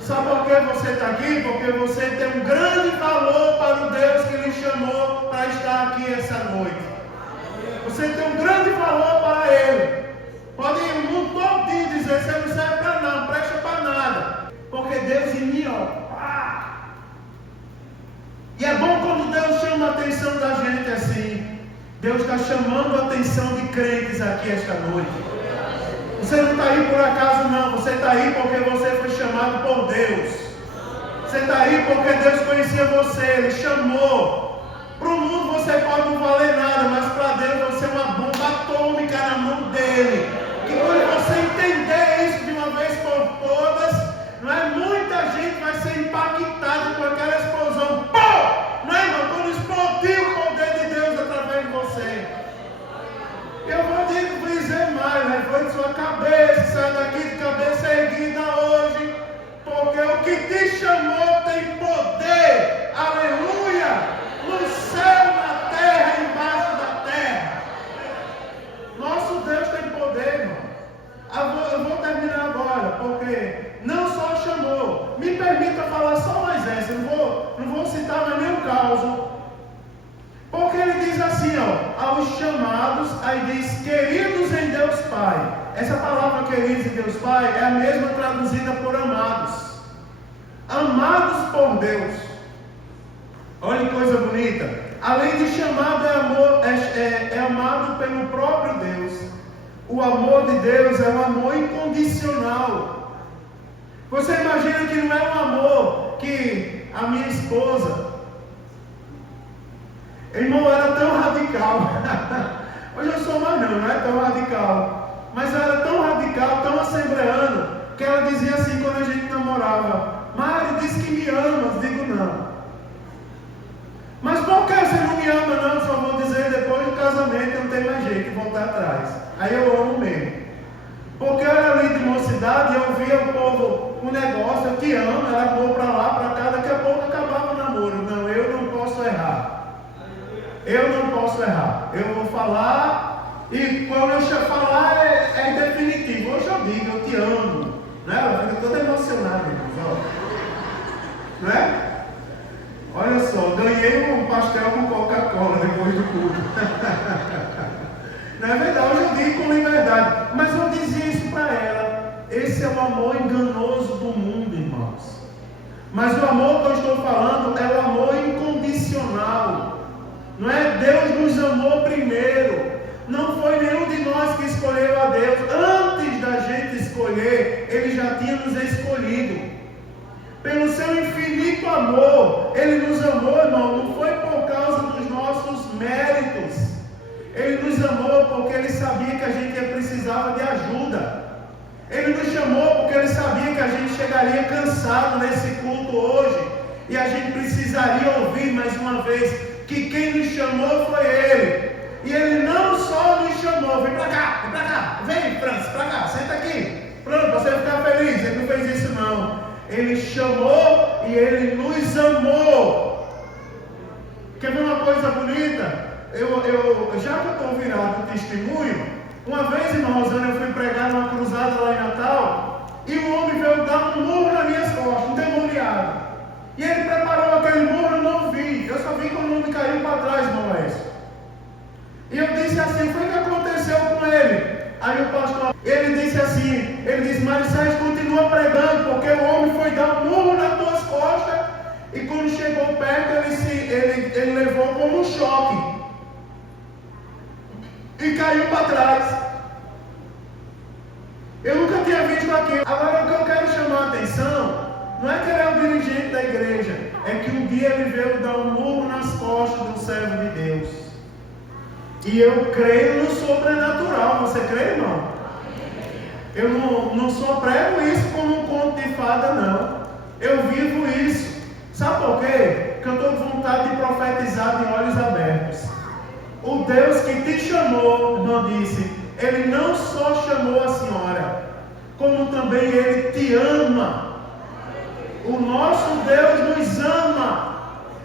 Sabe por que você está aqui? Porque você tem um grande valor para o Deus que lhe chamou para estar aqui essa noite. Você tem um grande valor para ele. Pode ir o mundo todo dizer: você não serve para nada, não presta para nada. Porque Deus em mim, ó. E é bom quando Deus chama a atenção da gente assim. Deus está chamando a atenção de crentes aqui esta noite. Você não está aí por acaso, não. Você está aí porque você foi chamado por Deus. Você está aí porque Deus conhecia você. Ele chamou. Para o mundo você pode não valer nada, mas para Deus você é uma bomba atômica na mão dele. E quando você entender isso de uma vez por todas, não é? Muita gente vai ser impactada com aquela explosão. Pô! Não é, irmão? Quando explodiu o poder de Deus através de você. Eu vou dizer mais, levante sua cabeça, sai daqui de cabeça erguida hoje, porque o que te chamou tem poder. Aleluia! No céu, na terra, embaixo da terra. Nosso Deus tem poder, irmão. Eu vou terminar agora, porque não só chamou. Me permita falar só mais essa. Não vou citar mais nenhum caso. Porque ele diz assim, ó: aos chamados, aí diz queridos em Deus Pai. Essa palavra queridos em Deus Pai é a mesma traduzida por amados. Amados por Deus. Olha que coisa bonita. Além de chamado, é amado pelo próprio Deus. O amor de Deus é um amor incondicional. Você imagina que não é um amor que a minha esposa, irmão, era tão radical. Hoje eu sou mais não é tão radical. Mas eu era tão radical, tão assembleano, que ela dizia assim quando a gente namorava: Mário, diz que me ama. Eu digo: não. Mas por que você não me ama? Não, só vou dizer depois do casamento, não tem mais jeito de voltar atrás. Aí eu amo mesmo. Porque eu era ali de mocidade e eu via o povo, um negócio: eu te amo, ela pôr para lá, para cá, daqui a pouco acabava o namoro. Não, eu não posso errar. Eu não posso errar. Eu vou falar, e quando eu falar é definitivo. Hoje eu digo: eu te amo. Né? Ela fica toda emocionada, irmãos. Não é? Olha só, ganhei um pastel com Coca-Cola depois do culto. Não é verdade? Hoje eu digo com liberdade. Mas eu dizia isso para ela. Esse é o amor enganoso do mundo, irmãos. Mas o amor que eu estou falando é o amor incondicional. Não é? Deus nos amou primeiro. Não foi nenhum de nós que escolheu a Deus. Antes da gente escolher, Ele já tinha nos escolhido. Pelo seu infinito amor, Ele nos amou, irmão. Não foi por causa dos nossos méritos. Ele nos amou porque Ele sabia que a gente precisava de ajuda. Ele nos chamou porque Ele sabia que a gente chegaria cansado nesse culto hoje. E a gente precisaria ouvir mais uma vez que quem nos chamou foi Ele. E Ele não só nos chamou: vem para cá, vem, Francis, para cá, senta aqui. Pronto, você vai ficar feliz. Ele não fez isso não. Ele chamou e Ele nos amou. Quer ver uma coisa bonita? Já que eu estou virado no testemunho, uma vez, irmão Rosana, eu fui pregar numa cruzada lá em Natal, e um homem veio dar um murro nas minhas costas, um demoniado. E ele preparou aquele murro, eu não vi. Eu só vi quando o homem caiu para trás, irmão Lécio. E eu disse assim: foi o que aconteceu com ele? Aí o pastor: E quando chegou perto, ele levou como um choque. E caiu para trás. Eu nunca tinha visto aquilo. Agora, o que eu quero chamar a atenção, não é que ele é o dirigente da igreja, é que um dia ele veio dar um murro nas costas de um servo de Deus. E eu creio no sobrenatural. Você crê, irmão? Eu não só prego isso como um conto de fada, não. Eu vivo isso. Sabe por quê? Porque eu estou com vontade de profetizar de olhos abertos. O Deus que te chamou, irmão, disse, Ele não só chamou a senhora, como também Ele te ama. O nosso Deus nos ama.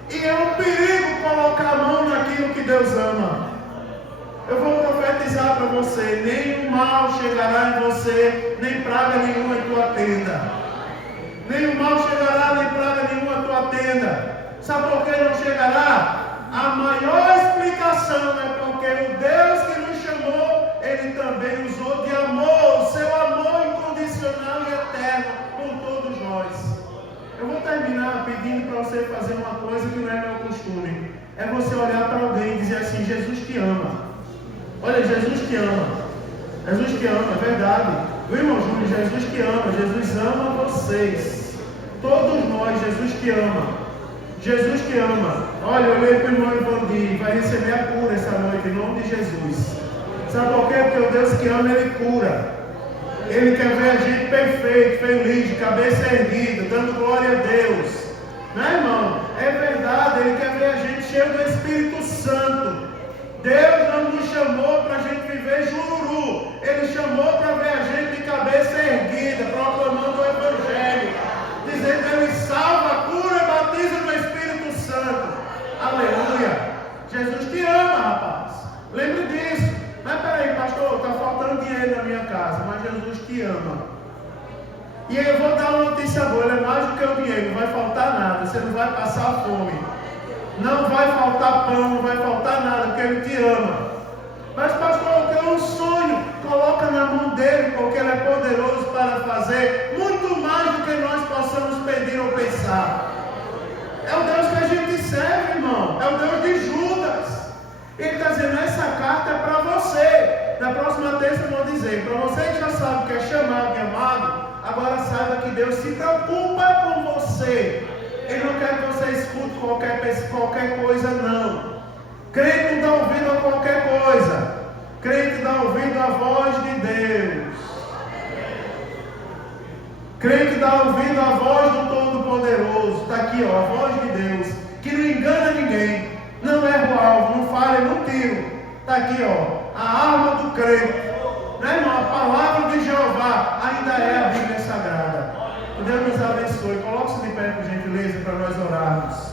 E é um perigo colocar a mão naquilo que Deus ama. Eu vou profetizar para você, nenhum mal chegará em você, nem praga nenhuma em tua tenda. Nenhum mal chegará, nem praga nenhuma em tua tenda. Sabe por que não chegará? A maior explicação é porque o Deus que nos chamou, Ele também usou de amor, o seu amor incondicional e eterno por todos nós. Eu vou terminar pedindo para você fazer uma coisa que não é meu costume. É você olhar para alguém e dizer assim, Jesus te ama. Olha, Jesus te ama. Jesus te ama, é verdade. O irmão Júlio, Jesus te ama. Jesus ama vocês. Todos nós, Jesus te ama. Jesus te ama. Olha, eu olhei para o irmão Ivandir, vai receber a cura essa noite, em nome de Jesus. Sabe por quê? Porque o Deus que ama, Ele cura. Ele quer ver a gente perfeito, feliz, de cabeça erguida, dando glória a Deus. Não é, irmão? É verdade, Ele quer ver a gente cheio do Espírito Santo. Deus não nos chamou para a gente viver jururu. Ele chamou para ver a gente de cabeça erguida, proclamando o Evangelho, dizendo que Ele salva, cura e batiza no Espírito Santo. Aleluia. Jesus te ama, rapaz. Lembre disso. Mas peraí, pastor, está faltando dinheiro na minha casa, mas Jesus te ama. E aí eu vou dar uma notícia boa, ele é mais do que o dinheiro, não vai faltar nada, você não vai passar fome. Não vai faltar pão, não vai faltar nada, porque Ele te ama. Mas pastor, eu tenho um sonho. Coloca na mão dEle, porque Ele é poderoso para fazer muito mais do que nós possamos pedir ou pensar. É o Deus que a gente serve, irmão. É o Deus de Judas. Ele está dizendo, essa carta é para você. Na próxima terça eu vou dizer, para você que já sabe que é chamado e amado, agora saiba que Deus se preocupa com você. Ele não quer que você escute qualquer coisa, não. Crente não dá ouvido a qualquer coisa. Crente dá ouvido à voz de Deus. Crente dá ouvido à voz do Todo-Poderoso. Está aqui, ó, a voz de Deus, que não engana ninguém, não erra o alvo, não falha no tiro. Está aqui, ó, a arma do crente. Né, irmão? A palavra de Jeová ainda é a Bíblia Sagrada. Que Deus nos abençoe. Coloque-se de pé, por gentileza, para nós orarmos.